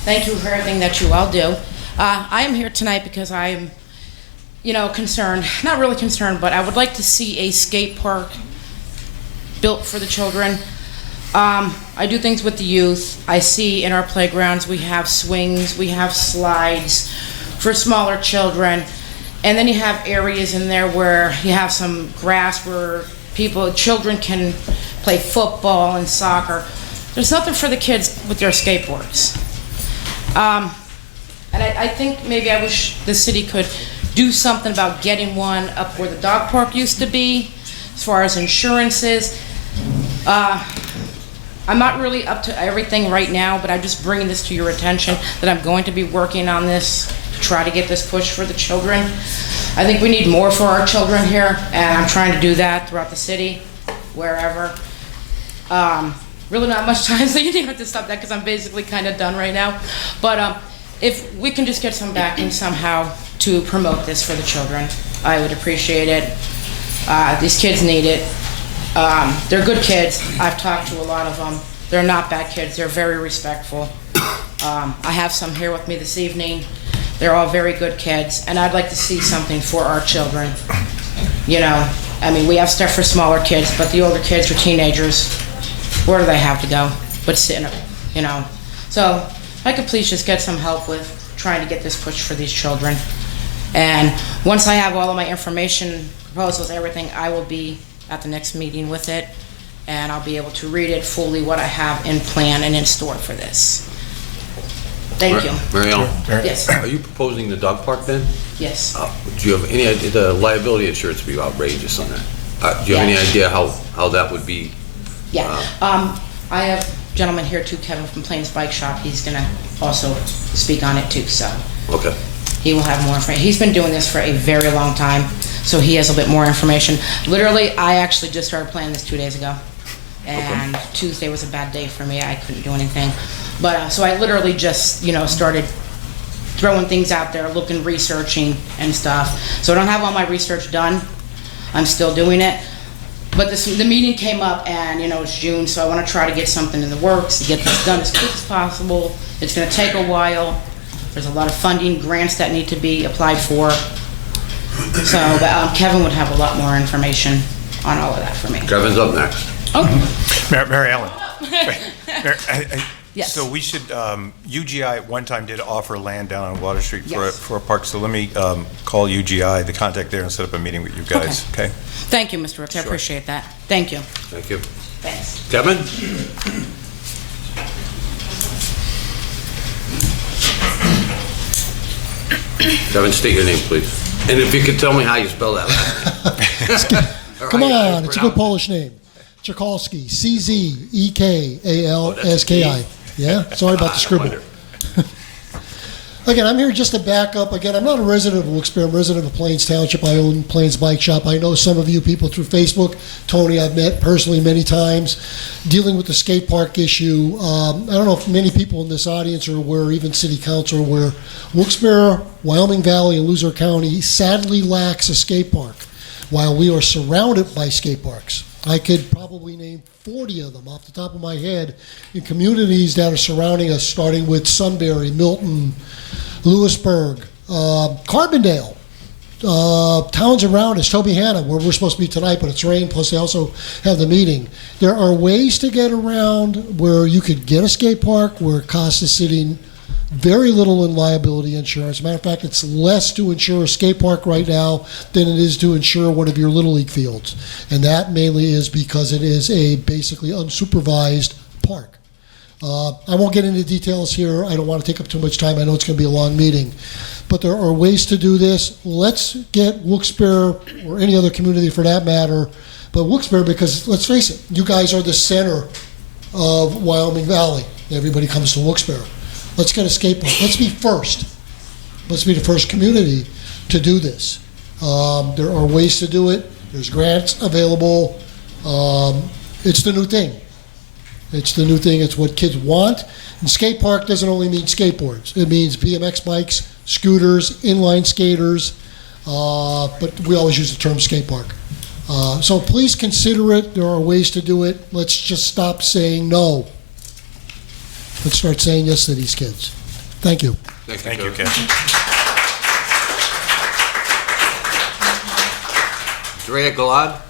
Thank you for everything that you all do. I am here tonight because I am, concerned, not really concerned, but I would like to see a skate park built for the children. I do things with the youth. I see in our playgrounds we have swings, we have slides for smaller children, and then you have areas in there where you have some grass where children can play football and soccer. There's nothing for the kids with their skateboards. And I think maybe I wish the city could do something about getting one up where the dog park used to be, as far as insurances. I'm not really up to everything right now, but I'm just bringing this to your attention that I'm going to be working on this to try to get this push for the children. I think we need more for our children here, and I'm trying to do that throughout the city, wherever. Really not much time, so you didn't have to stop that because I'm basically kind of done right now. But if we can just get some backing somehow to promote this for the children, I would appreciate it. These kids need it. They're good kids. I've talked to a lot of them. They're not bad kids. They're very respectful. I have some here with me this evening. They're all very good kids, and I'd like to see something for our children. We have stuff for smaller kids, but the older kids or teenagers, where do they have to go but sit in it, So if I could please just get some help with trying to get this push for these children. And once I have all of my information, proposals, everything, I will be at the next meeting with it, and I'll be able to read it fully, what I have in plan and in store for this. Thank you. Mary Ellen? Yes. Are you proposing the dog park then? Yes. Do you have any idea, the liability insurance would be outrageous on that? Do you have any idea how that would be? Yeah. I have a gentleman here too, Kevin from Plains Bike Shop. He's gonna also speak on it too, so. Okay. He will have more information. He's been doing this for a very long time, so he has a bit more information. Literally, I actually just started planning this 2 days ago, and Tuesday was a bad day for me. I couldn't do anything. But, so I literally just, started throwing things out there, looking, researching and stuff. So I don't have all my research done. I'm still doing it. But the meeting came up, and it's June, so I want to try to get something in the works to get this done as quick as possible. It's going to take a while. There's a lot of funding, grants that need to be applied for. So Kevin would have a lot more information on all of that for me. Kevin's up next. Okay. Mary Ellen. Yes. So we should, UGI at one time did offer land down on Water Street Yes. for a park, so let me call UGI, the contact there, and set up a meeting with you guys, okay? Thank you, Mr. Rooks. I appreciate that. Thank you. Thank you. Thanks. Kevin? Kevin, state your name, please. And if you could tell me how you spell that last name. Come on, it's a good Polish name. Tchaikovsky, Czekалski. Yeah, sorry about the scribble. Again, I'm here just to back up. Again, I'm not a resident of Wilkes-Barre. I'm a resident of Plains Township. I own Plains Bike Shop. I know some of you people through Facebook. Tony, I've met personally many times, dealing with the skate park issue. I don't know if many people in this audience are aware, even City Council are aware, Wilkes-Barre, Wyoming Valley, and Luzerne County sadly lacks a skate park, while we are surrounded by skate parks. I could probably name 40 of them off the top of my head in communities that are surrounding us, starting with Sunbury, Milton, Lewisburg, Carbondale, Towns around us, Toby Hanna, where we're supposed to be tonight, but it's rain, plus they also have the meeting. There are ways to get around where you could get a skate park where it costs the city very little in liability insurance. Matter of fact, it's less to insure a skate park right now than it is to insure one of your Little League fields. And that mainly is because it is a basically unsupervised park. I won't get into details here. I don't want to take up too much time. I know it's going to be a long meeting. But there are ways to do this. Let's get Wilkes-Barre, or any other community for that matter, but Wilkes-Barre, because let's face it, you guys are the center of Wyoming Valley. Everybody comes to Wilkes-Barre. Let's get a skate park. Let's be first. Let's be the first community to do this. There are ways to do it. There's grants available. It's the new thing. It's the new thing. It's what kids want. And skate park doesn't only mean skateboards. It means BMX bikes, scooters, inline skaters, but we always use the term skate park. So please consider it. There are ways to do it. Let's just stop saying no. Let's start saying yes to these kids. Thank you. Thank you, Ken. Drea Galad.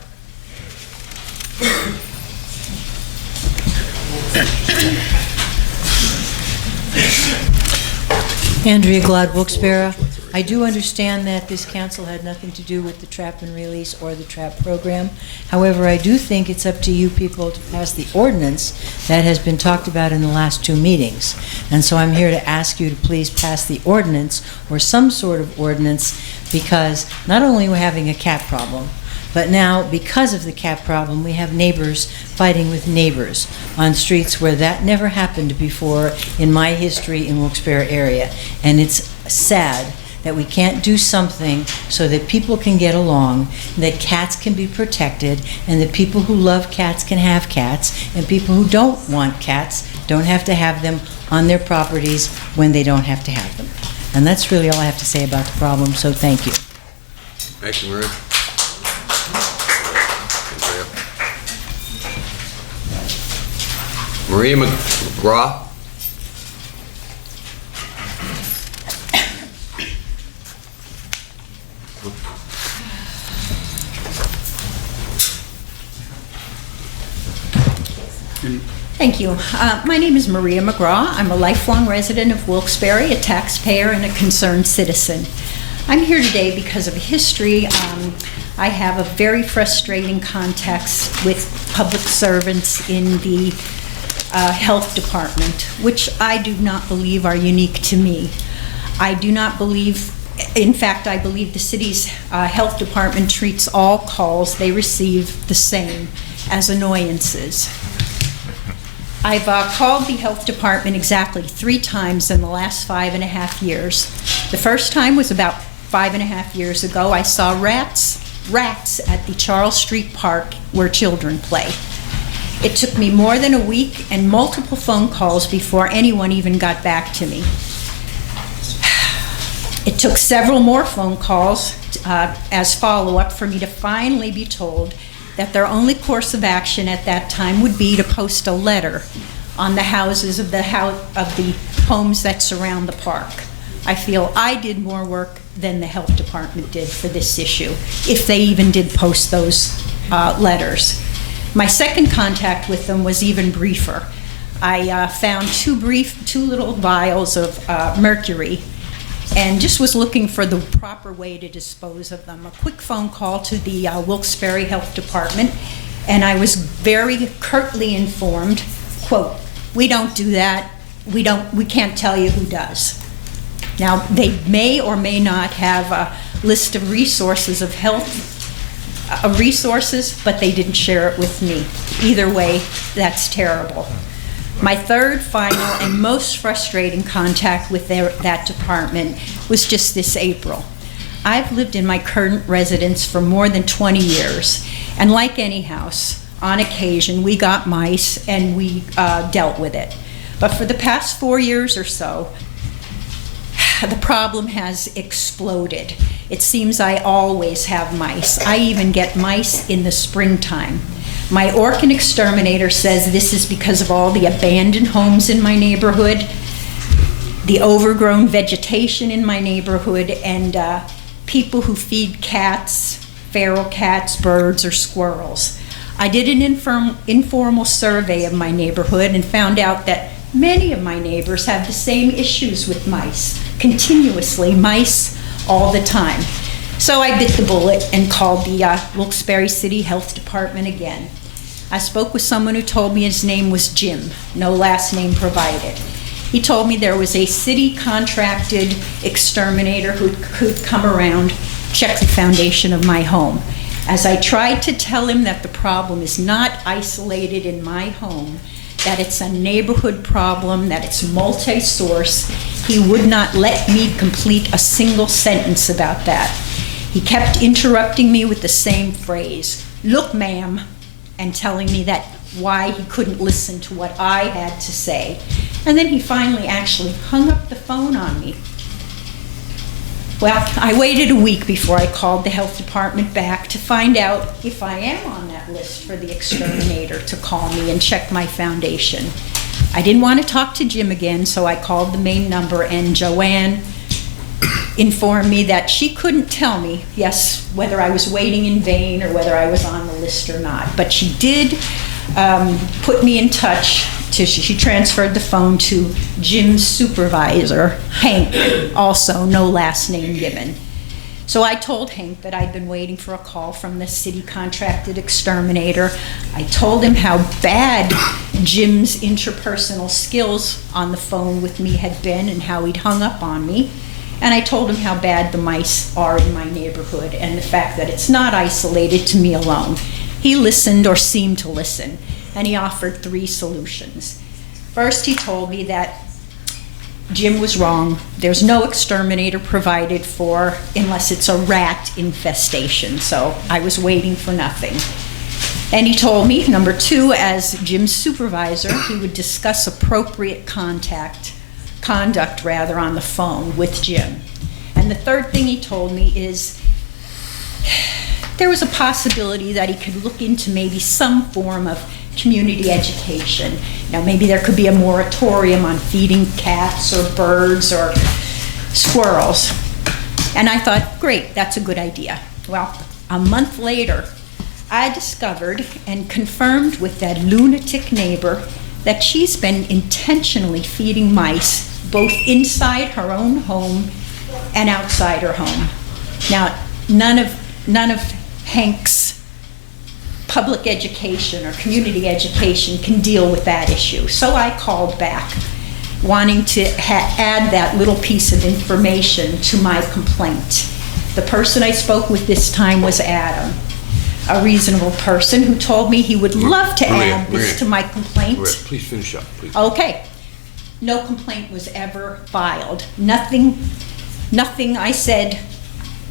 Andrea Glad, Wilkes-Barre. I do understand that this council had nothing to do with the trap and release or the trap program. However, I do think it's up to you people to pass the ordinance that has been talked about in the last 2 meetings. And so I'm here to ask you to please pass the ordinance or some sort of ordinance, because not only are we having a cat problem, but now, because of the cat problem, we have neighbors fighting with neighbors on streets where that never happened before in my history in Wilkes-Barre area. And it's sad that we can't do something so that people can get along, that cats can be protected, and that people who love cats can have cats, and people who don't want cats don't have to have them on their properties when they don't have to have them. And that's really all I have to say about the problem, so thank you. Thank you, Maria. Maria McGraw. Thank you. My name is Maria McGraw. I'm a lifelong resident of Wilkes-Barre, a taxpayer and a concerned citizen. I'm here today because of history. I have a very frustrating context with public servants in the health department, which I do not believe are unique to me. I do not believe, in fact, I believe the city's health department treats all calls they receive the same, as annoyances. I've called the health department exactly 3 times in the last 5.5 years. The first time was about 5.5 years ago. I saw rats at the Charles Street Park where children play. It took me more than a week and multiple phone calls before anyone even got back to me. It took several more phone calls as follow-up for me to finally be told that their only course of action at that time would be to post a letter on the houses of the homes that surround the park. I feel I did more work than the health department did for this issue, if they even did post those letters. My second contact with them was even briefer. I found 2 little vials of mercury and just was looking for the proper way to dispose of them. A quick phone call to the Wilkes-Barre Health Department, and I was very curtly informed, quote, "We don't do that. We can't tell you who does." Now, they may or may not have a list of resources of health resources, but they didn't share it with me. Either way, that's terrible. My third, final, and most frustrating contact with that department was just this April. I've lived in my current residence for more than 20 years, and like any house, on occasion we got mice and we dealt with it. But for the past 4 years or so, the problem has exploded. It seems I always have mice. I even get mice in the springtime. My orkin exterminator says this is because of all the abandoned homes in my neighborhood, the overgrown vegetation in my neighborhood, and people who feed cats, feral cats, birds, or squirrels. I did an informal survey of my neighborhood and found out that many of my neighbors have the same issues with mice, continuously, mice all the time. So I bit the bullet and called the Wilkes-Barre City Health Department again. I spoke with someone who told me his name was Jim, no last name provided. He told me there was a city contracted exterminator who could come around, check the foundation of my home. As I tried to tell him that the problem is not isolated in my home, that it's a neighborhood problem, that it's multi-source, he would not let me complete a single sentence about that. He kept interrupting me with the same phrase, "Look, ma'am," and telling me that why he couldn't listen to what I had to say. And then he finally actually hung up the phone on me. Well, I waited a week before I called the health department back to find out if I am on that list for the exterminator to call me and check my foundation. I didn't want to talk to Jim again, so I called the main number, and Joanne informed me that she couldn't tell me, yes, whether I was waiting in vain or whether I was on the list or not. But she did put me in touch. She transferred the phone to Jim's supervisor, Hank, also no last name given. So I told Hank that I'd been waiting for a call from the city contracted exterminator. I told him how bad Jim's interpersonal skills on the phone with me had been and how he'd hung up on me. And I told him how bad the mice are in my neighborhood and the fact that it's not isolated to me alone. He listened, or seemed to listen, and he offered 3 solutions. First, he told me that Jim was wrong. There's no exterminator provided for unless it's a rat infestation, so I was waiting for nothing. And he told me, number 2, as Jim's supervisor, he would discuss appropriate conduct on the phone with Jim. And the third thing he told me is there was a possibility that he could look into maybe some form of community education. Now, maybe there could be a moratorium on feeding cats or birds or squirrels. And I thought, great, that's a good idea. Well, a month later, I discovered and confirmed with that lunatic neighbor that she's been intentionally feeding mice both inside her own home and outside her home. Now, none of Hank's public education or community education can deal with that issue. So I called back, wanting to add that little piece of information to my complaint. The person I spoke with this time was Adam, a reasonable person who told me he would love to add this to my complaint. Maria, please finish up, please. Okay. No complaint was ever filed. Nothing I said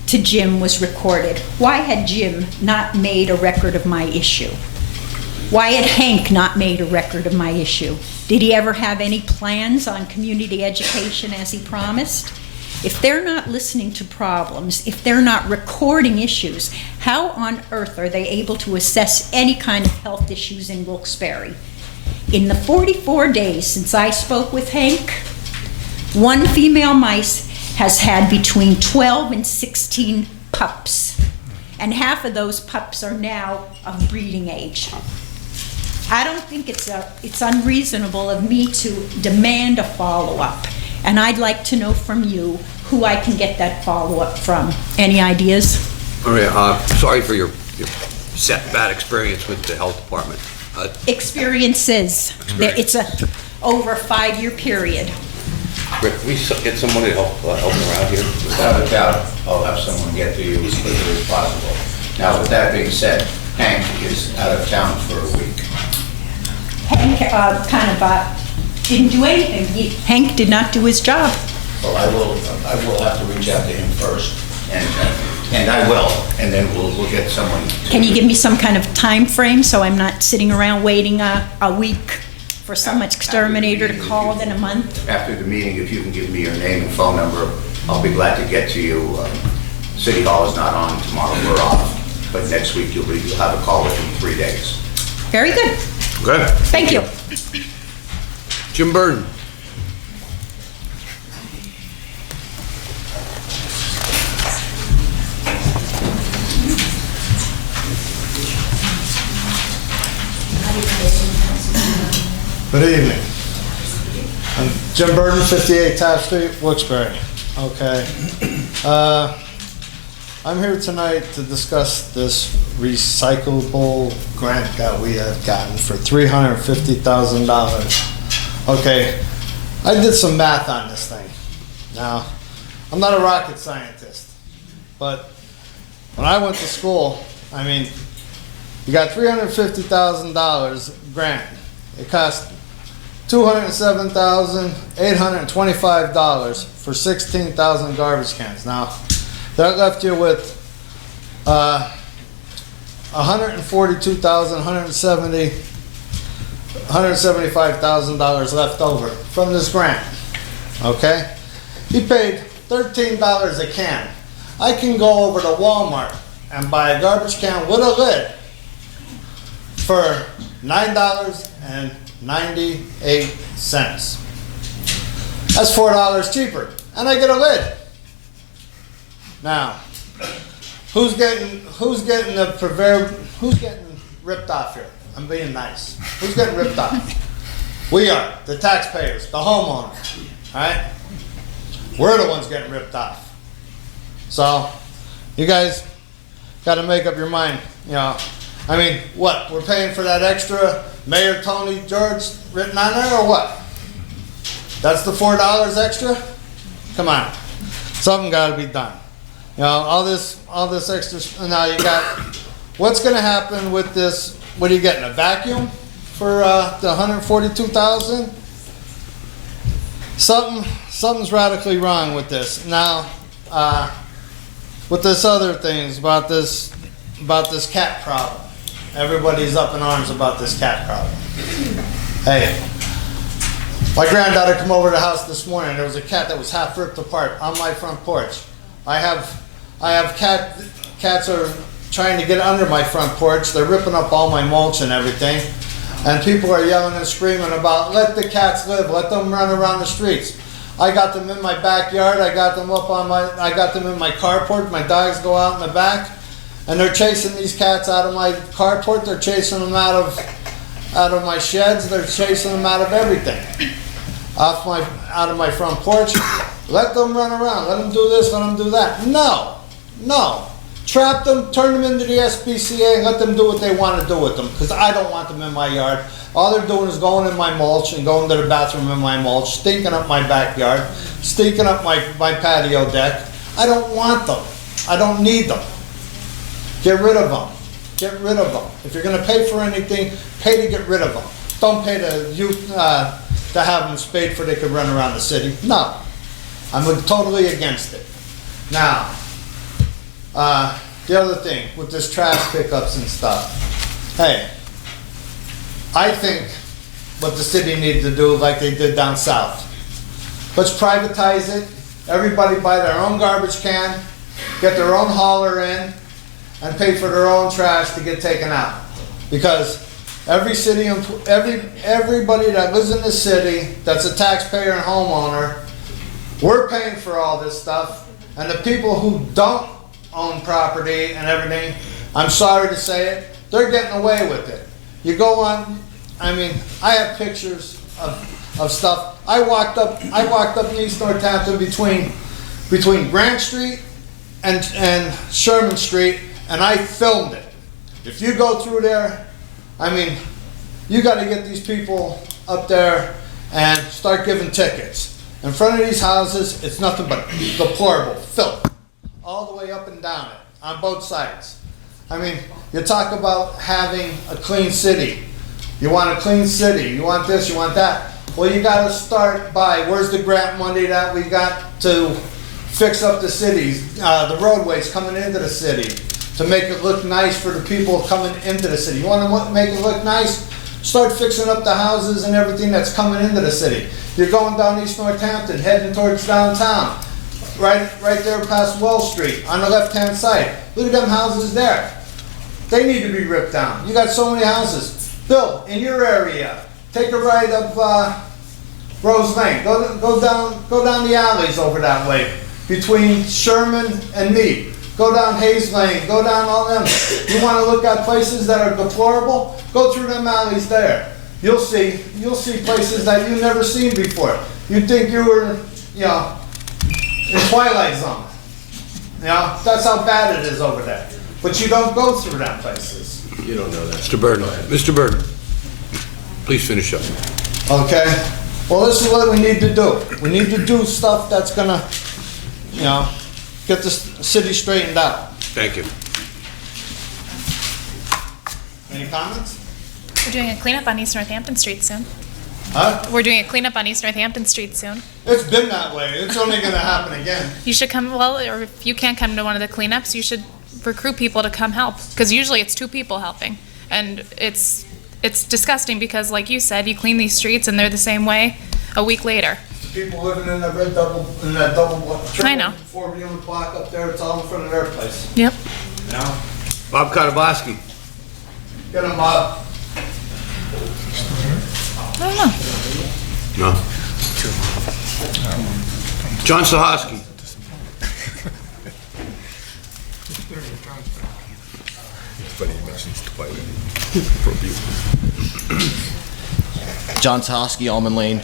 to Jim was recorded. Why had Jim not made a record of my issue? Why had Hank not made a record of my issue? Did he ever have any plans on community education as he promised? If they're not listening to problems, if they're not recording issues, how on earth are they able to assess any kind of health issues in Wilkes-Barre? In the 44 days since I spoke with Hank, one female mice has had between 12 and 16 pups, and half of those pups are now of breeding age. I don't think it's unreasonable of me to demand a follow-up, and I'd like to know from you who I can get that follow-up from. Any ideas? Maria, sorry for your bad experience with the health department. Experiences. It's over a 5-year period. Rick, can we get someone to help them around here? Without a doubt, I'll have someone get to you as quickly as possible. Now, with that being said, Hank is out of town for a week. Hank didn't do anything. Hank did not do his job. Well, I will have to reach out to him first, and I will, and then we'll get someone. Can you give me some kind of time frame so I'm not sitting around waiting a week for some exterminator to call in a month? After the meeting, if you can give me your name and phone number, I'll be glad to get to you. City Hall is not on tomorrow, we're off, but next week you'll have a call within 3 days. Very good. Good. Thank you. Jim Burton. Good evening. I'm Jim Burton, 58 Taft Street, Wilkes-Barre. Okay. I'm here tonight to discuss this recyclable grant that we have gotten for $350,000. Okay, I did some math on this thing. Now, I'm not a rocket scientist, but when I went to school, I mean, you got $350,000 grant. It cost $207,825 for 16,000 garbage cans. Now, that left you with $175,000 left over from this grant. Okay? He paid $13 a can. I can go over to Walmart and buy a garbage can with a lid for $9.98. That's $4 cheaper, and I get a lid. Now, who's getting ripped off here? I'm being nice. Who's getting ripped off? We are, the taxpayers, the homeowner. All right? We're the ones getting ripped off. So, you guys got to make up your mind. You know, I mean, what? We're paying for that extra Mayor Tony George written on there, or what? That's the $4 extra? Come on, something got to be done. You know, all this extra. Now you got. What's going to happen with this? What are you getting? A vacuum for the $142,000? Something's radically wrong with this. Now, with this other things about this cat problem. Everybody's up in arms about this cat problem. Hey, my granddaughter came over to the house this morning. There was a cat that was half ripped apart on my front porch. I have cats are trying to get under my front porch. They're ripping up all my mulch and everything. And people are yelling and screaming about, let the cats live, let them run around the streets. I got them in my backyard. I got them in my carport. My dogs go out in the back. And they're chasing these cats out of my carport. They're chasing them out of my sheds. They're chasing them out of everything. Out of my front porch. Let them run around. Let them do this. Let them do that. No. Trap them. Turn them into the SPCA and let them do what they want to do with them. Because I don't want them in my yard. All they're doing is going in my mulch and going to the bathroom in my mulch, stinking up my backyard, stinking up my patio deck. I don't want them. I don't need them. Get rid of them. Get rid of them. If you're going to pay for anything, pay to get rid of them. Don't pay to have them spayed for they could run around the city. No. I'm totally against it. Now, the other thing with this trash pickups and stuff. Hey, I think what the city needs to do, like they did down south. Let's privatize it. Everybody buy their own garbage can, get their own hauler in, and pay for their own trash to get taken out. Because everybody that lives in the city that's a taxpayer and homeowner, we're paying for all this stuff. And the people who don't own property and everything, I'm sorry to say it, they're getting away with it. You go on, I mean, I have pictures of stuff. I walked up in East Northampton between Grant Street and Sherman Street, and I filmed it. If you go through there, I mean, you got to get these people up there and start giving tickets. In front of these houses, it's nothing but deplorable filth, all the way up and down it, on both sides. I mean, you talk about having a clean city. You want a clean city, you want this, you want that. Well, you got to start by, where's the grant money that we got to fix up the cities, the roadways coming into the city, to make it look nice for the people coming into the city. You want to make it look nice? Start fixing up the houses and everything that's coming into the city. You're going down East Northampton, heading towards downtown, right there past Wells Street, on the left-hand side. Look at them houses there. They need to be ripped down. You got so many houses. Bill, in your area, take a ride up Rose Lane. Go down the alleys over that way between Sherman and Meade. Go down Hayes Lane, go down all them. You wanna look at places that are deplorable? Go through them alleys there. You'll see places that you've never seen before. You'd think you were, you know, in Twilight Zone. You know, that's how bad it is over there. But you don't go through them places. You don't know that. Mr. Burton. Mr. Burton, please finish up. Okay? Well, this is what we need to do. We need to do stuff that's gonna, you know, get the city straightened out. Thank you. Any comments? We're doing a cleanup on East Northampton Street soon. Huh? We're doing a cleanup on East Northampton Street soon. It's been that way. It's only gonna happen again. You should come, well, or if you can't come to one of the cleanups, you should recruit people to come help. Because usually it's 2 people helping. And it's disgusting because, like you said, you clean these streets and they're the same way a week later. People living in that double block. I know. 4-unit block up there, it's all in front of their place. Yep. You know? Bob Kotobowski. Get him, Bob. I don't know. No. John Sahoski. John Toski, Almond Lane.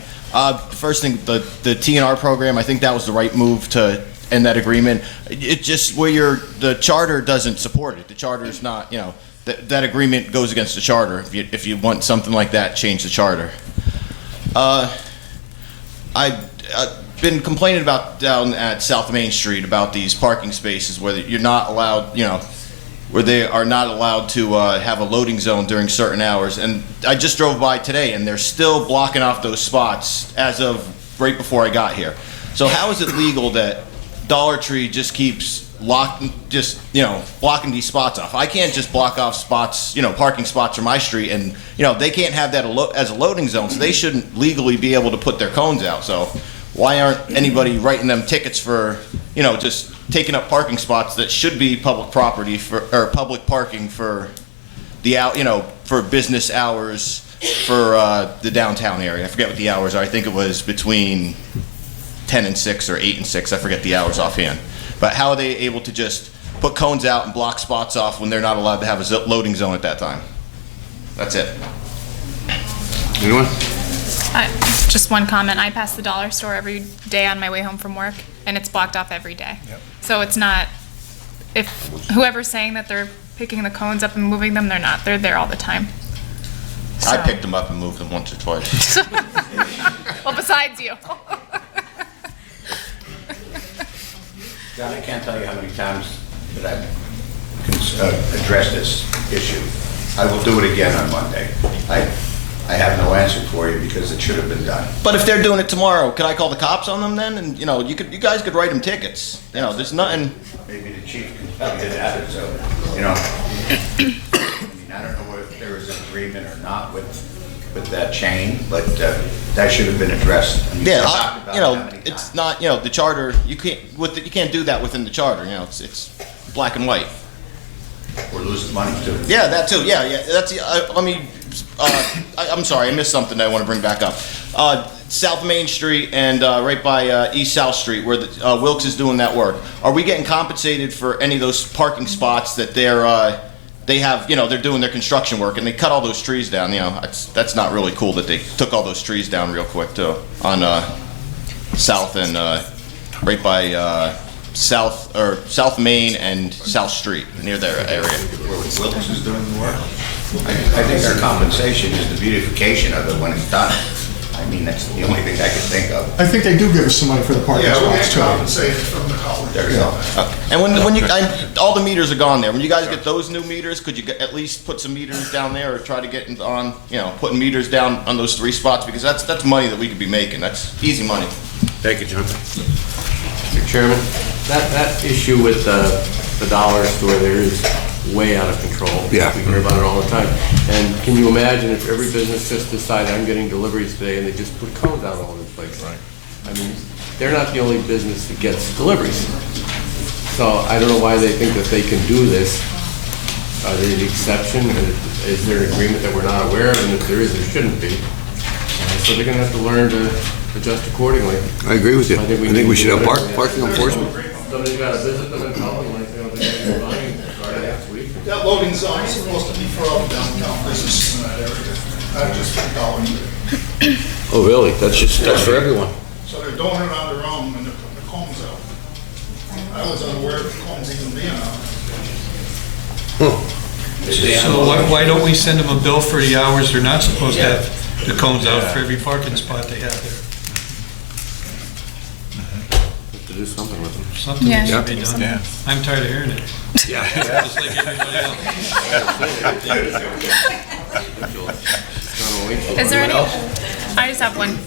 First thing, the TNR program, I think that was the right move to end that agreement. It just, the charter doesn't support it. The charter is not, you know, that agreement goes against the charter. If you want something like that, change the charter. I've been complaining about down at South Main Street about these parking spaces where you're not allowed, you know, where they are not allowed to have a loading zone during certain hours. And I just drove by today, and they're still blocking off those spots as of right before I got here. So how is it legal that Dollar Tree just keeps blocking these spots off? I can't just block off spots, you know, parking spots from my street, and you know they can't have that as a loading zone, so they shouldn't legally be able to put their cones out. So why aren't anybody writing them tickets for, you know, just taking up parking spots that should be public property or public parking for the for business hours for the downtown area? I forget what the hours are. I think it was between 10 and 6 or 8 and 6. I forget the hours offhand. But how are they able to just put cones out and block spots off when they're not allowed to have a loading zone at that time? That's it. Anyone? Just one comment. I pass the dollar store every day on my way home from work, and it's blocked off every day. Yep. So it's not, if whoever's saying that they're picking the cones up and moving them, they're not. They're there all the time. I picked them up and moved them once or twice. Well, besides you. John, I can't tell you how many times that I've addressed this issue. I will do it again on Monday. I have no answer for you because it should have been done. But if they're doing it tomorrow, could I call the cops on them then? And you know, you guys could write them tickets. You know, there's nothing. Maybe the chief can tell you that, so, you know. I mean, I don't know if there was an agreement or not with that chain, but that should have been addressed. I mean, Yeah, you know, it's not, you know, the charter, you can't do that within the charter, you know, it's black and white. We're losing money too. Yeah, that too, yeah, that's, I'm sorry, I missed something that I want to bring back up. South Main Street and right by East South Street where Wilkes is doing that work. Are we getting compensated for any of those parking spots that they have, you know, they're doing their construction work and they cut all those trees down, you know? That's not really cool that they took all those trees down real quick too on South and right by South Main and South Street near their area. Where Wilkes is doing the work. I think our compensation is the beautification of it when it's done. I mean, that's the only thing I can think of. I think they do give us some money for the parking spots too. compensated from the college. There you go. And when you all the meters are gone there. When you guys get those new meters, could you at least put some meters down there, or try to get on, you know, putting meters down on those 3 spots, because that's money that we could be making. That's easy money. Thank you, John. Mr. Chairman, that issue with the dollar store there is way out of control. Yeah. We hear about it all the time. And can you imagine if every business just decided, I'm getting deliveries today, and they just put cones out all over the place? Right. I mean, they're not the only business that gets deliveries. So I don't know why they think that they can do this. Are they the exception? Is there an agreement that we're not aware of? And if there is, there shouldn't be. So they're going to have to learn to adjust accordingly. I agree with you. I think we should have parking enforcement. Somebody's got to visit them and tell them, like, you know, they're buying starting next week. That loading zone is supposed to be for all the downtown businesses in that area, not just for Dollar Tree. Oh, really? That's for everyone? So they're doing it on their own when the comb's out. I was unaware of the combs even being out. So why don't we send them a bill for the hours they're not supposed to have the cones out for every parking spot they have there? Have to do something with them. Something Yeah. needs to be done. Yeah. I'm tired of hearing it. Yeah. Just like everybody else. Is there any, I just have one.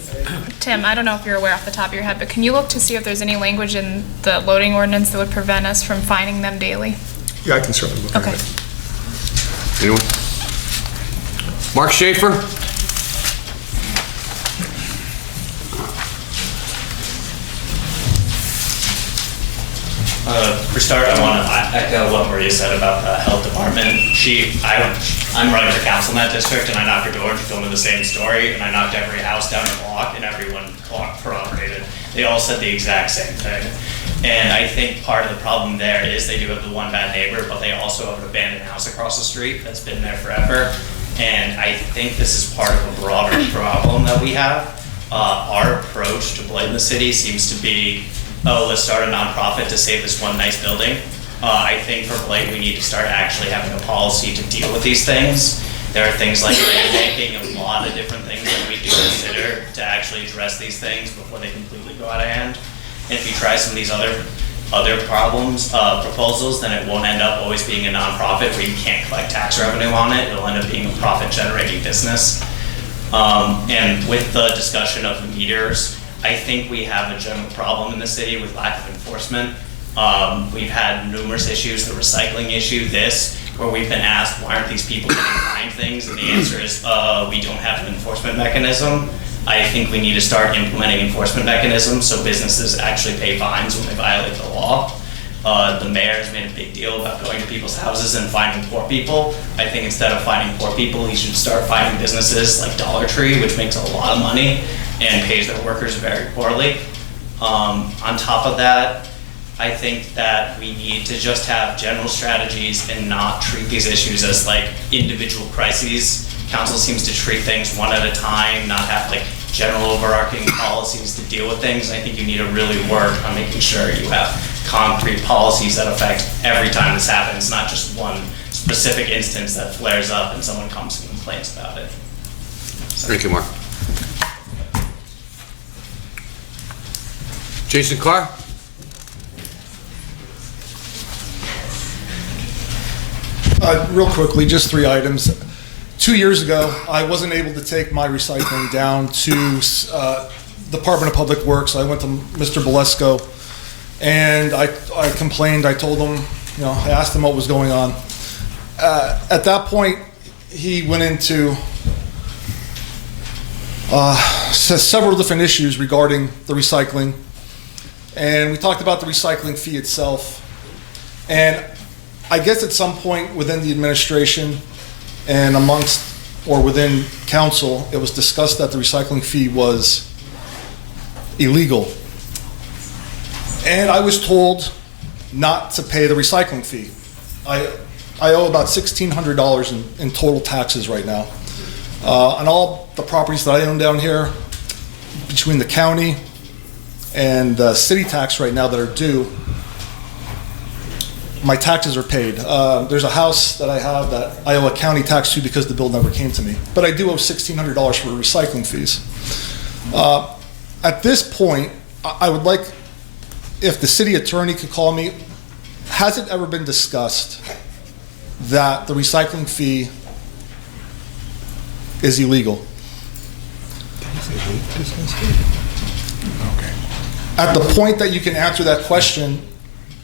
Tim, I don't know if you're aware off the top of your head, but can you look to see if there's any language in the loading ordinance that would prevent us from fining them daily? Yeah, I can certainly look at Okay. it. Anyone? Mark Schaefer? For start, I want to echo what Maria said about the health department. I'm running for council in that district, and I knocked her door, and she told me the same story, and I knocked every house down the block, and everyone corroborated. They all said the exact same thing. And I think part of the problem there is they do have the one bad neighbor, but they also have an abandoned house across the street that's been there forever. And I think this is part of a broader problem that we have. Our approach to blight in the city seems to be, oh, let's start a nonprofit to save this one nice building. I think for blight, we need to start actually having a policy to deal with these things. There are things like land banking, a lot of different things that we do consider to actually address these things before they completely go out of hand. And if you try some of these other problems, proposals, then it won't end up always being a nonprofit where you can't collect tax revenue on it. It'll end up being a profit-generating business. And with the discussion of the meters, I think we have a general problem in the city with lack of enforcement. We've had numerous issues, the recycling issue, where we've been asked, why aren't these people getting fined things? And the answer is, we don't have an enforcement mechanism. I think we need to start implementing enforcement mechanisms so businesses actually pay fines when they violate the law. The mayor has made a big deal about going to people's houses and finding poor people. I think instead of finding poor people, he should start finding businesses like Dollar Tree, which makes a lot of money and pays their workers very poorly. On top of that, I think that we need to just have general strategies and not treat these issues as like individual crises. Council seems to treat things one at a time, not have like general overarching policies to deal with things. I think you need to really work on making sure you have concrete policies that affect every time this happens, not just one specific instance that flares up and someone comes and complains about it. Thank you, Mark. Jason Carr? Real quickly, just 3 items. 2 years ago, I wasn't able to take my recycling down to Department of Public Works. I went to Mr. Bolesco, and I complained. I told him, I asked him what was going on. At that point, he went into several different issues regarding the recycling, and we talked about the recycling fee itself. And I guess at some point within the administration and within council, it was discussed that the recycling fee was illegal. And I was told not to pay the recycling fee. I owe about $1,600 in total taxes right now. On all the properties that I own down here, between the county and city tax right now that are due, my taxes are paid. There's a house that I have that I owe a county tax to because the bill never came to me. But I do owe $1,600 for recycling fees. At this point, I would like, if the city attorney could call me, has it ever been discussed that the recycling fee is illegal? At the point that you can answer that question,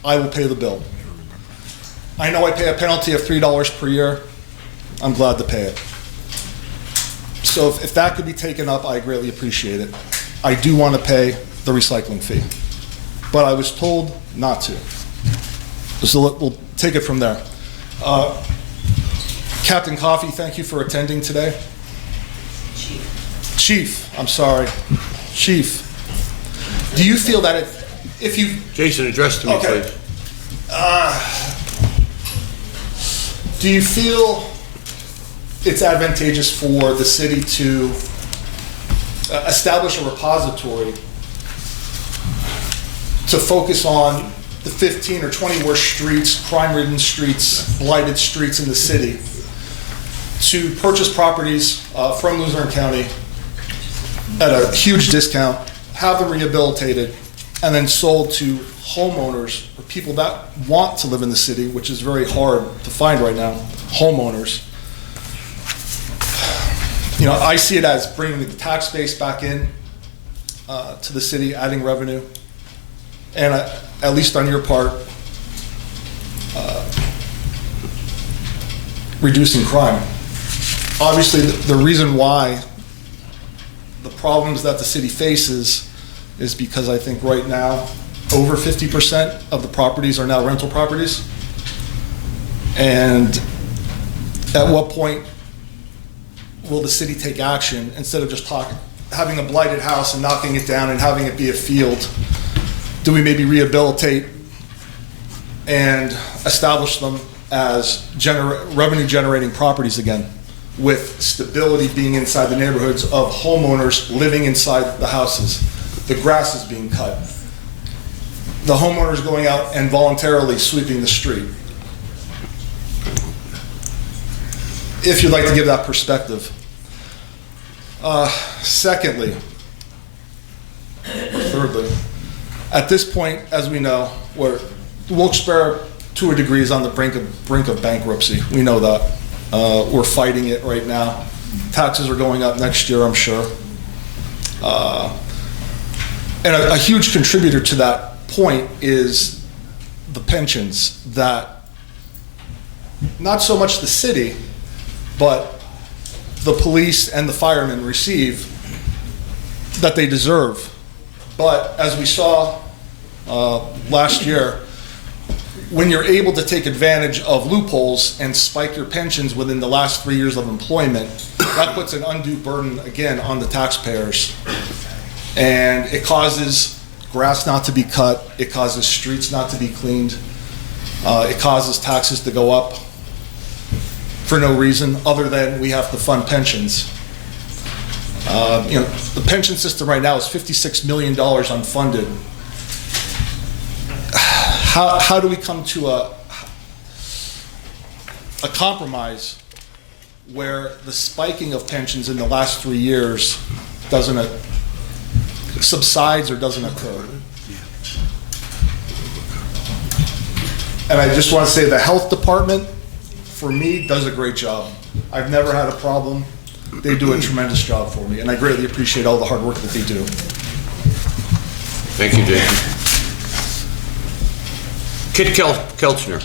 I will pay the bill. I know I pay a penalty of $3 per year. I'm glad to pay it. So if that could be taken up, I greatly appreciate it. I do want to pay the recycling fee, but I was told not to. So we'll take it from there. Captain Coffey, thank you for attending today. Chief, I'm sorry. Chief, do you feel that if you... Jason, address to me, Okay. please. Do you feel it's advantageous for the city to establish a repository to focus on the 15 or 20 worst streets, crime-ridden streets, blighted streets in the city, to purchase properties from Luzerne County at a huge discount, have them rehabilitated, and then sold to homeowners or people that want to live in the city, which is very hard to find right now, homeowners. You know, I see it as bringing the tax base back in to the city, adding revenue, and at least on your part, reducing crime. Obviously, the reason why the problems that the city faces is because I think right now, over 50% of the properties are now rental properties. And at what point will the city take action instead of just having a blighted house and knocking it down and having it be a field? Do we maybe rehabilitate and establish them as revenue generating properties again, with stability being inside the neighborhoods of homeowners living inside the houses, the grass is being cut, the homeowners going out and voluntarily sweeping the street? If you'd like to give that perspective. Secondly, or thirdly, at this point, as we know, Wilkes-Barre, to a degree, is on the brink of bankruptcy. We know that. We're fighting it right now. Taxes are going up next year, I'm sure. And a huge contributor to that point is the pensions that not so much the city, but the police and the firemen receive that they deserve. But as we saw last year, when you're able to take advantage of loopholes and spike your pensions within the last 3 years of employment, that puts an undue burden again on the taxpayers. And it causes grass not to be cut, it causes streets not to be cleaned, it causes taxes to go up for no reason other than we have to fund pensions. You know, the pension system right now is $56 million unfunded. How do we come to a compromise where the spiking of pensions in the last 3 years subsides or doesn't occur? And I just want to say the health department, for me, does a great job. I've never had a problem. They do a tremendous job for me, and I greatly appreciate all the hard work that they do. Thank you, Jason. Kit Kelchner.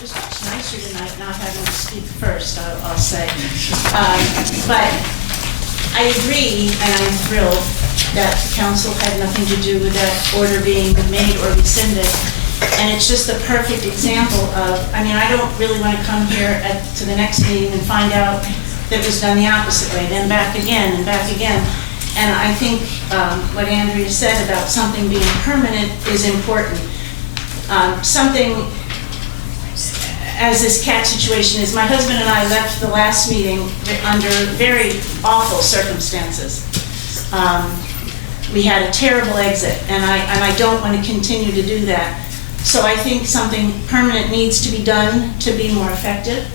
It's much nicer tonight not having to speak first, I'll say. But I agree, and I'm thrilled that the council had nothing to do with that order being made or rescinded. And it's just a perfect example of, I mean, I don't really want to come here to the next meeting and find out that it was done the opposite way, then back again and back again. And I think what Andrea said about something being permanent is important. Something, as this cat situation is, my husband and I left the last meeting under very awful circumstances. We had a terrible exit, and I don't want to continue to do that. So I think something permanent needs to be done to be more effective.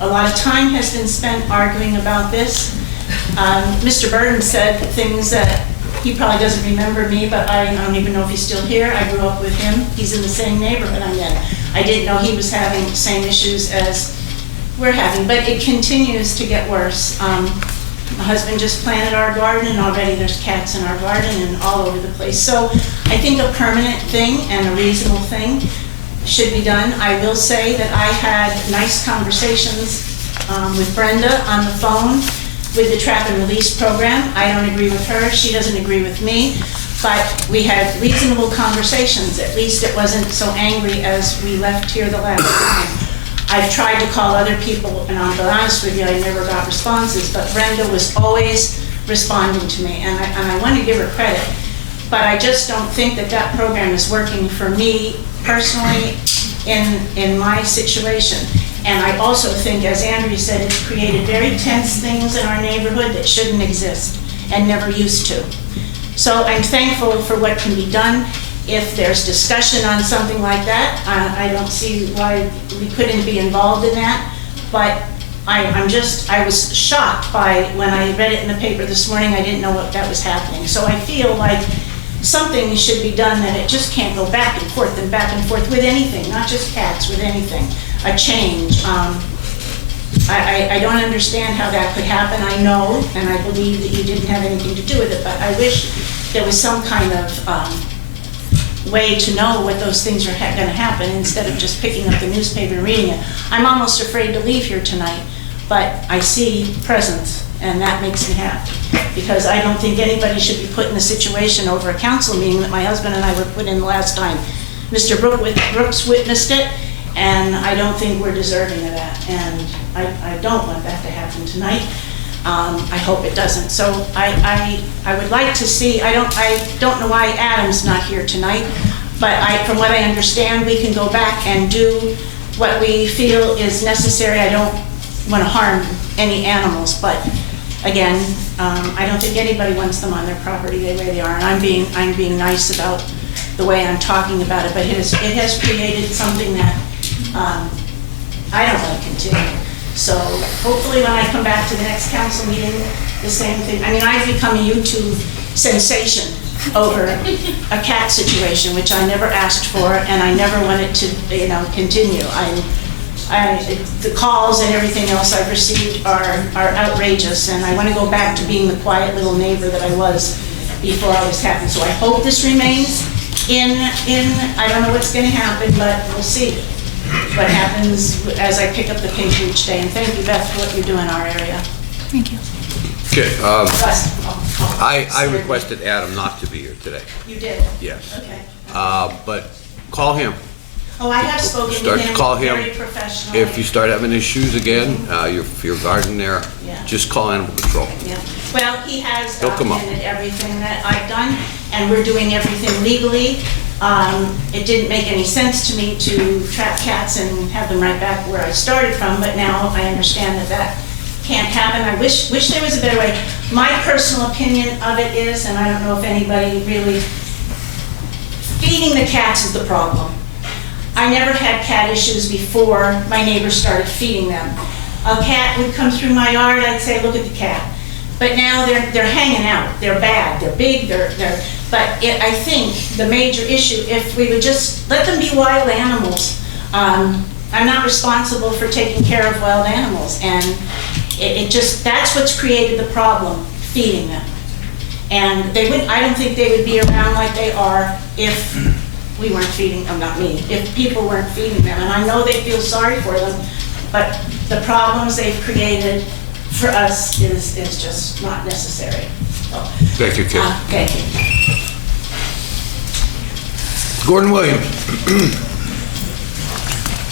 A lot of time has been spent arguing about this. Mr. Burton said things that he probably doesn't remember me, but I don't even know if he's still here. I grew up with him. He's in the same neighborhood I'm in. I didn't know he was having the same issues as we're having, but it continues to get worse. My husband just planted our garden, and already there's cats in our garden and all over the place. So I think a permanent thing and a reasonable thing should be done. I will say that I had nice conversations with Brenda on the phone with the trap and release program. I don't agree with her, she doesn't agree with me, but we had reasonable conversations. At least it wasn't so angry as we left here the last time. I've tried to call other people, and I'll be honest with you, I never got responses, but Brenda was always responding to me, and I want to give her credit. But I just don't think that that program is working for me personally in my situation. And I also think, as Andrea said, it's created very tense things in our neighborhood that shouldn't exist and never used to. So I'm thankful for what can be done. If there's discussion on something like that, I don't see why we couldn't be involved in that. But I was shocked by, when I read it in the paper this morning, I didn't know what that was happening. So I feel like something should be done, that it just can't go back and forth with anything, not just cats, with anything. A change. I don't understand how that could happen. I know, and I believe that you didn't have anything to do with it, but I wish there was some kind of way to know what those things are going to happen, instead of just picking up the newspaper and reading it. I'm almost afraid to leave here tonight, but I see presence, and that makes me happy, because I don't think anybody should be put in a situation over a council meeting that my husband and I were put in the last time. Mr. Brooks witnessed it, and I don't think we're deserving of that, and I don't want that to happen tonight. I hope it doesn't. So I would like to see, I don't know why Adam's not here tonight, but from what I understand, we can go back and do what we feel is necessary. I don't want to harm any animals, but again, I don't think anybody wants them on their property the way they are, and I'm being nice about the way I'm talking about it, but it has created something that I don't want to continue. So hopefully when I come back to the next council meeting, the same thing. I mean, I've become a YouTube sensation over a cat situation, which I never asked for, and I never wanted to, continue. The calls and everything else I've received are outrageous, and I want to go back to being the quiet little neighbor that I was before all this happened. So I hope this remains in I don't know what's going to happen, but we'll see what happens as I pick up the paper each day. And thank you, Beth, for what you do in our area. Thank you. Okay, I requested Adam not to be here today. You did? Yes. Okay. But call him. Oh, I have spoken Start to to him call him. very professionally. If you start having issues again, your garden there, Yeah. just call animal control. Yeah. Well, he has He'll come up. documented everything that I've done, and we're doing everything legally. It didn't make any sense to me to trap cats and have them right back where I started from, but now I understand that can't happen. I wish there was a better way. My personal opinion of it is, and I don't know if anybody really, feeding the cats is the problem. I never had cat issues before my neighbors started feeding them. A cat would come through my yard, I'd say, look at the cat. But now they're hanging out, they're bad, they're big, I think the major issue, if we would just let them be wild animals. I'm not responsible for taking care of wild animals, and that's what's created the problem, feeding them. And I don't think they would be around like they are if we weren't feeding them, not me, if people weren't feeding them. And I know they feel sorry for them, but the problems they've created for us is just not necessary. So, Thank you, Kate. thank you. Gordon Williams.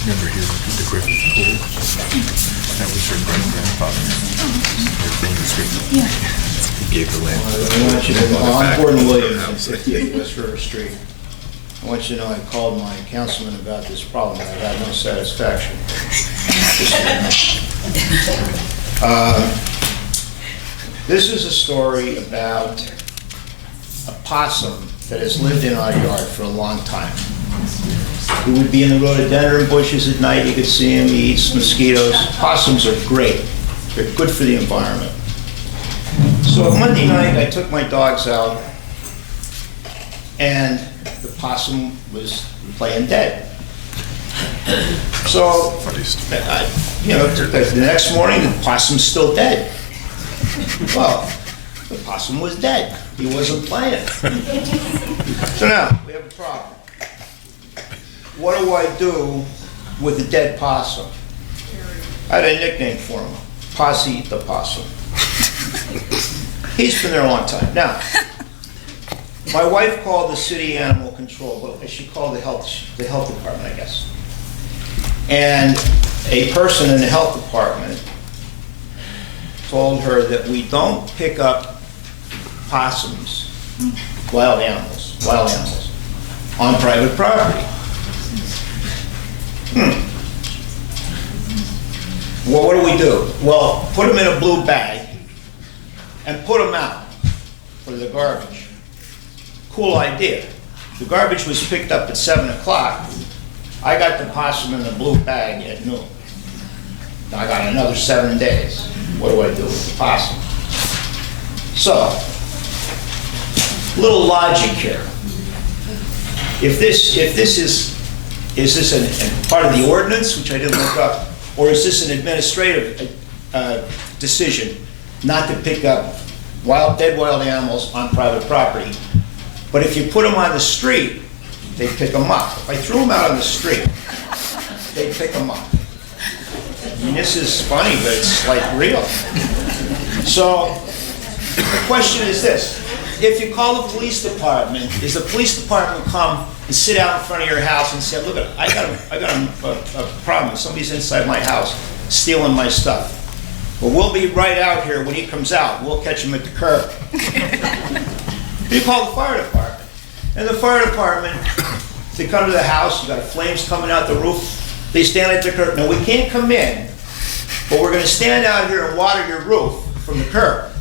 Remember here, the Griffith Pool? That was her great-grandfather. Her famous Griffith. Yeah. He gave the land. I want you to know, I'm Gordon Williams, 58 West River Street. I want you to know I called my councilman about this problem, and I got no satisfaction. This is a story about a possum that has lived in our yard for a long time. He would be in the rhododendron bushes at night, you could see him, he eats mosquitoes. Possums are great, they're good for the environment. So Monday night, I took my dogs out, and the possum was playing dead. So, the next morning, the possum's still dead. Well, the possum was dead. He wasn't playing. So now, we have a problem. What do I do with a dead possum? I had a nickname for him, Posse the Possum. He's been there a long time. Now, my wife called the city animal control, but she called the health department, I guess. And a person in the health department told her that we don't pick up possums, wild animals, on private property. Well, what do? Well, put them in a blue bag and put them out for the garbage. Cool idea. The garbage was picked up at 7 o'clock. I got the possum in the blue bag at noon. Now I got another 7 days. What do I do with the possum? So, little logic here. If this is this a part of the ordinance, which I didn't look up, or is this an administrative decision not to pick up dead wild animals on private property? But if you put them on the street, they pick them up. If I threw them out on the street, they pick them up. I mean, this is funny, but it's like real. So the question is this: if you call the police department, does the police department come and sit out in front of your house and say, "Look, I got a problem. Somebody's inside my house stealing my stuff. Well, we'll be right out here when he comes out. We'll catch him at the curb." You call the fire department, and the fire department, they come to the house. You got flames coming out the roof. They stand at the curb. No, we can't come in, but we're going to stand out here and water your roof from the curb.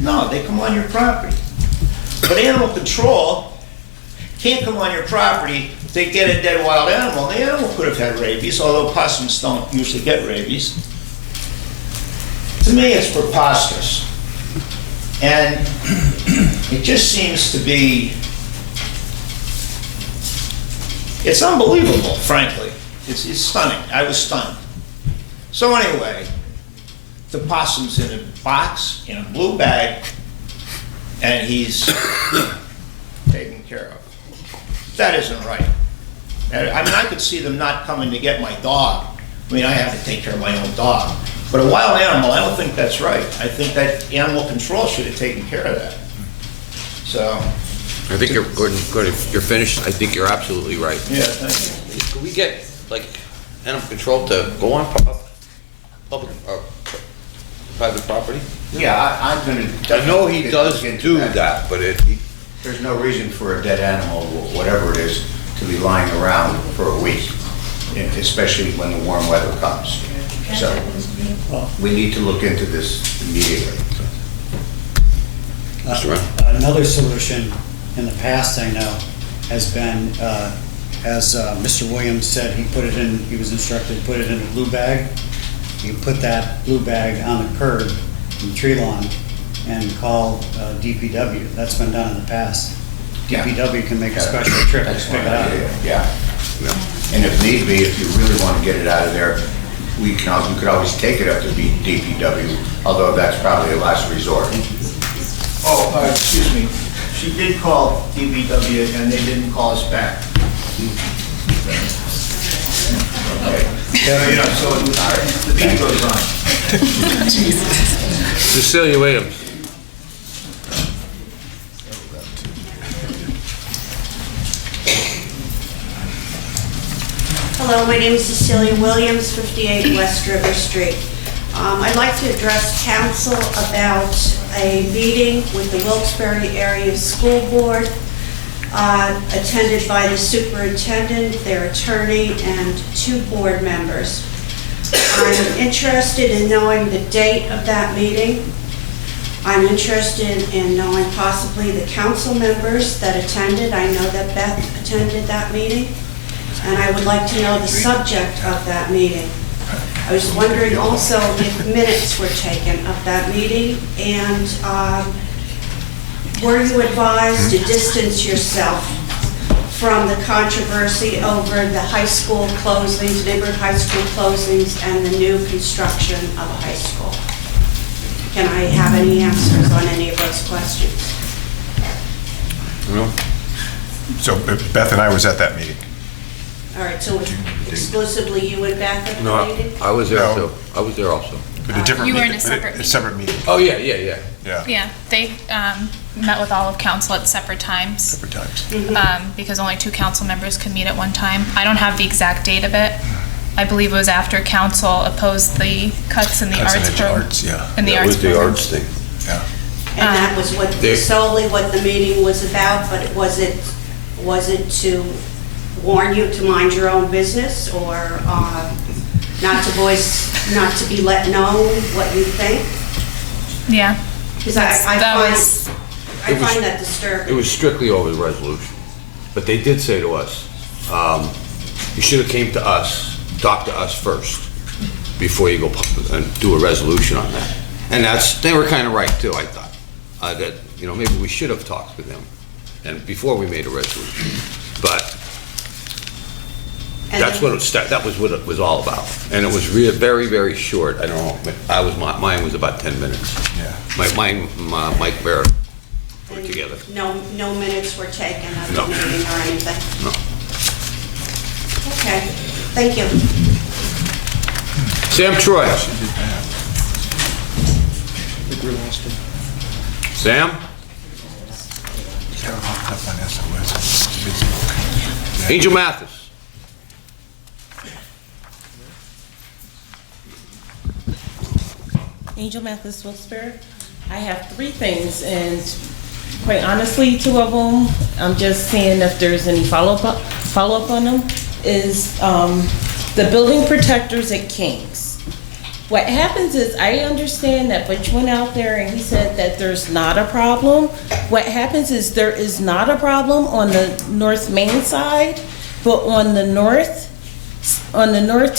No, they come on your property. But animal control can't come on your property if they get a dead wild animal. The animal could have had rabies, although possums don't usually get rabies. To me, it's preposterous. And it just seems to be, it's unbelievable, frankly. It's stunning. I was stunned. So anyway, the possum's in a box, in a blue bag, and he's taken care of. That isn't right. I mean, I could see them not coming to get my dog. I mean, I have to take care of my own dog. But a wild animal, I don't think that's right. I think that animal control should have taken care of that. So. I think Gordon, if you're finished, I think you're absolutely right. Yeah, thank you. Could we get, like, animal control to go on public, private property? Yeah, I'm gonna. I know he does do that, but there's no reason for a dead animal, whatever it is, to be lying around for a week, especially when the warm weather comes. So, we need to look into this immediately. Another solution in the past, I know, has been, as Mr. Williams said, he was instructed to put it in a blue bag. You put that blue bag on the curb in the tree lawn and call DPW. That's been done in the past. DPW can make a special trip to pick it up. Yeah. And if need be, if you really want to get it out of there, you could always take it up to DPW, although that's probably a last resort. Oh, excuse me. She did call DPW and they didn't call us back. Okay. Yeah, so the beat goes on. Cecilia Williams. Hello, my name is Cecilia Williams, 58 West River Street. I'd like to address council about a meeting with the Wilkes-Barre Area School Board, attended by the superintendent, their attorney, and 2 board members. I'm interested in knowing the date of that meeting. I'm interested in knowing possibly the council members that attended. I know that Beth attended that meeting. And I would like to know the subject of that meeting. I was wondering also if minutes were taken of that meeting, and were you advised to distance yourself from the controversy over the high school closings, neighborhood high school closings, and the new construction of a high school? Can I have any answers on any of those questions? No. So Beth and I was at that meeting. All right, so exclusively you and Beth at the meeting? I was there too. I was there also. But a different You were meeting. in a separate meeting. Separate meeting. Oh, yeah. Yeah, they met with all of council at separate times. Separate times. Because only 2 council members could meet at one time. I don't have the exact date of it, I believe it was after council opposed the cuts in the arts program. In the arts program. thing. Yeah. And that was what, solely what the meeting was about, but was it to warn you to mind your own business, or not to be let know what you think? Yeah. Because I find that disturbing. It was strictly over the resolution. But they did say to us, you should have came to us, talked to us first, before you go and do a resolution on that. And they were kind of right too, I thought. That, maybe we should have talked with them and before we made a resolution. But that was what it was all about. And it was very, very short. I don't know, mine was about 10 minutes. Yeah. Mike Bear put it together. No minutes were taken at No. the meeting or anything? No. Okay, thank you. Sam Troy. Sam? Angel Mathis. Angel Mathis, Wilkes-Barre. I have 3 things, and quite honestly, 2 of them, I'm just seeing if there's any follow-up on them, is the building protectors at King's. What happens is, I understand that Butch went out there and he said that there's not a problem. What happens is there is not a problem on the North Main side, but on the North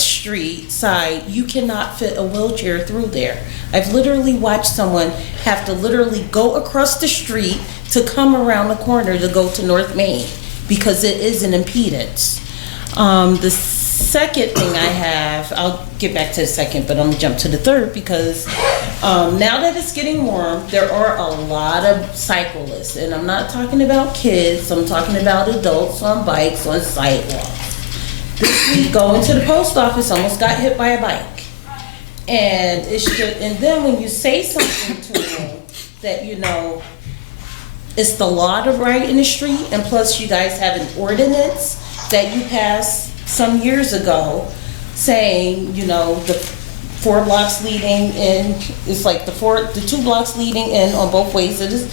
Street side, you cannot fit a wheelchair through there. I've literally watched someone have to literally go across the street to come around the corner to go to North Main because it is an impedance. The second thing I have, I'll get back to the second, but I'm gonna jump to the third because now that it's getting warm, there are a lot of cyclists, and I'm not talking about kids, I'm talking about adults on bikes, on sidewalks. This week, going to the post office, almost got hit by a bike. And then when you say something to them that, it's the law to ride in the street, and plus you guys have an ordinance that you passed some years ago saying, the 4 blocks leading in, it's like the 2 blocks leading in on both ways of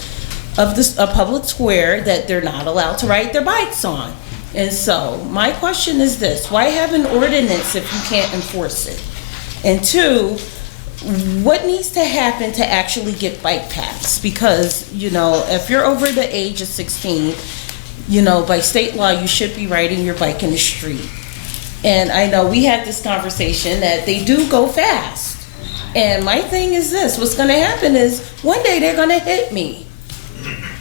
a public square that they're not allowed to ride their bikes on. And so my question is this: why have an ordinance if you can't enforce it? And 2, what needs to happen to actually get bike paths? Because, if you're over the age of 16, by state law, you should be riding your bike in the street. And I know we had this conversation that they do go fast. And my thing is this: what's gonna happen is one day they're gonna hit me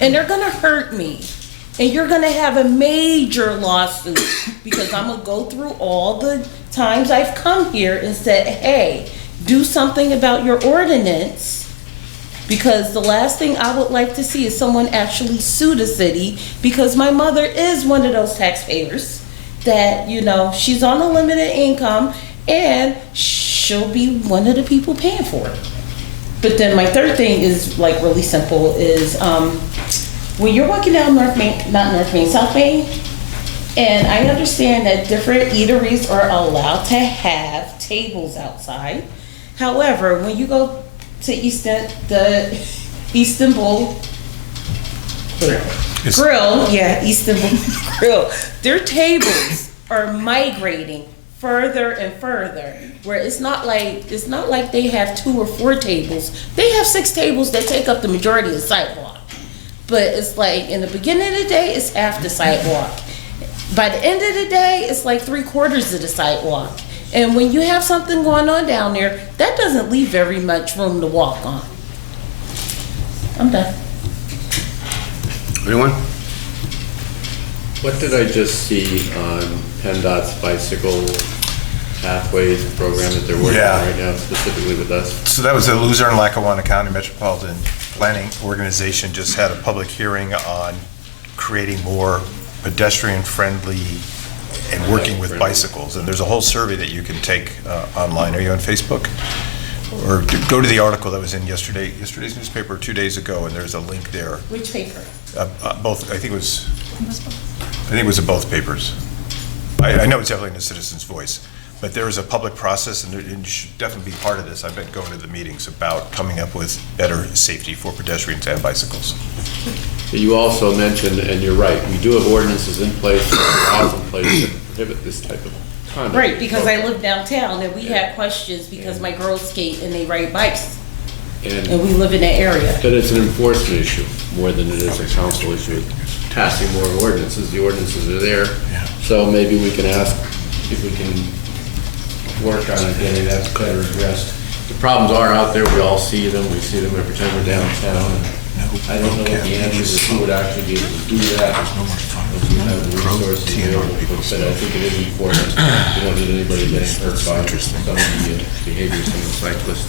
and they're gonna hurt me. And you're gonna have a major lawsuit because I'm gonna go through all the times I've come here and said, hey, do something about your ordinance, because the last thing I would like to see is someone actually sue the city, because my mother is one of those taxpayers that, she's on a limited income and she'll be one of the people paying for it. But then my third thing is really simple, is when you're walking down South Main, and I understand that different eateries are allowed to have tables outside. However, when you go to the Istanbul Grill, Istanbul Grill, their tables are migrating further and further, where it's not like they have 2 or 4 tables. They have 6 tables that take up the majority of the sidewalk. But it's like, in the beginning of the day, it's half the sidewalk. By the end of the day, it's like 3/4 of the sidewalk. And when you have something going on down there, that doesn't leave very much room to walk on. I'm done. Anyone? What did I just see on PennDOT's bicycle pathways program that they're working on right now, specifically with us? So that was the Luzerne, Lackawanna County Metropolitan Planning Organization just had a public hearing on creating more pedestrian-friendly and working with bicycles. And there's a whole survey that you can take online. Are you on Facebook? Or go to the article that was in yesterday's newspaper 2 days ago, and there's a link there. Which paper? Both. I think it was in both papers. I know it's definitely in the Citizen's Voice. But there is a public process, and you should definitely be part of this. I've been going to the meetings about coming up with better safety for pedestrians and bicycles. You also mentioned, and you're right, we do have ordinances in place, laws in place that prohibit this type of conduct. Right, because I live downtown and we had questions because my girls skate and they ride bikes. And we live in that area. That it's an enforcement issue more than it is a council issue. Passing more ordinances, the ordinances are there. So maybe we can ask if we can work on it, getting that better addressed. The problems are out there, we all see them, we see them every time we're downtown. I don't know what the answer is, who would actually be able to do that. If we have the resources available, but I think it is important. We don't need anybody getting hurt by some of the behaviors of the cyclists.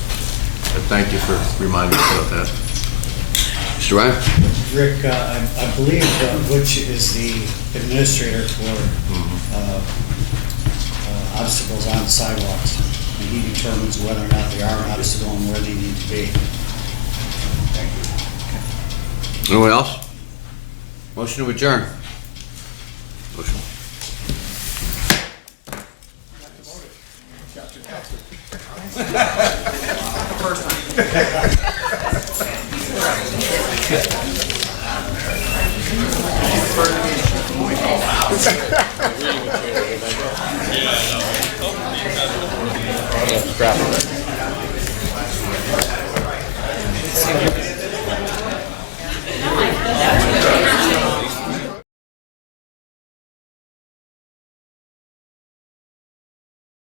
But thank you for reminding us about that. Mr. Ryan? Rick, I believe Butch is the administrator for obstacles on sidewalks, and he determines whether or not they are an obstacle and where they need to be. Anyone else? Motion to adjourn. Motion. Scrap it.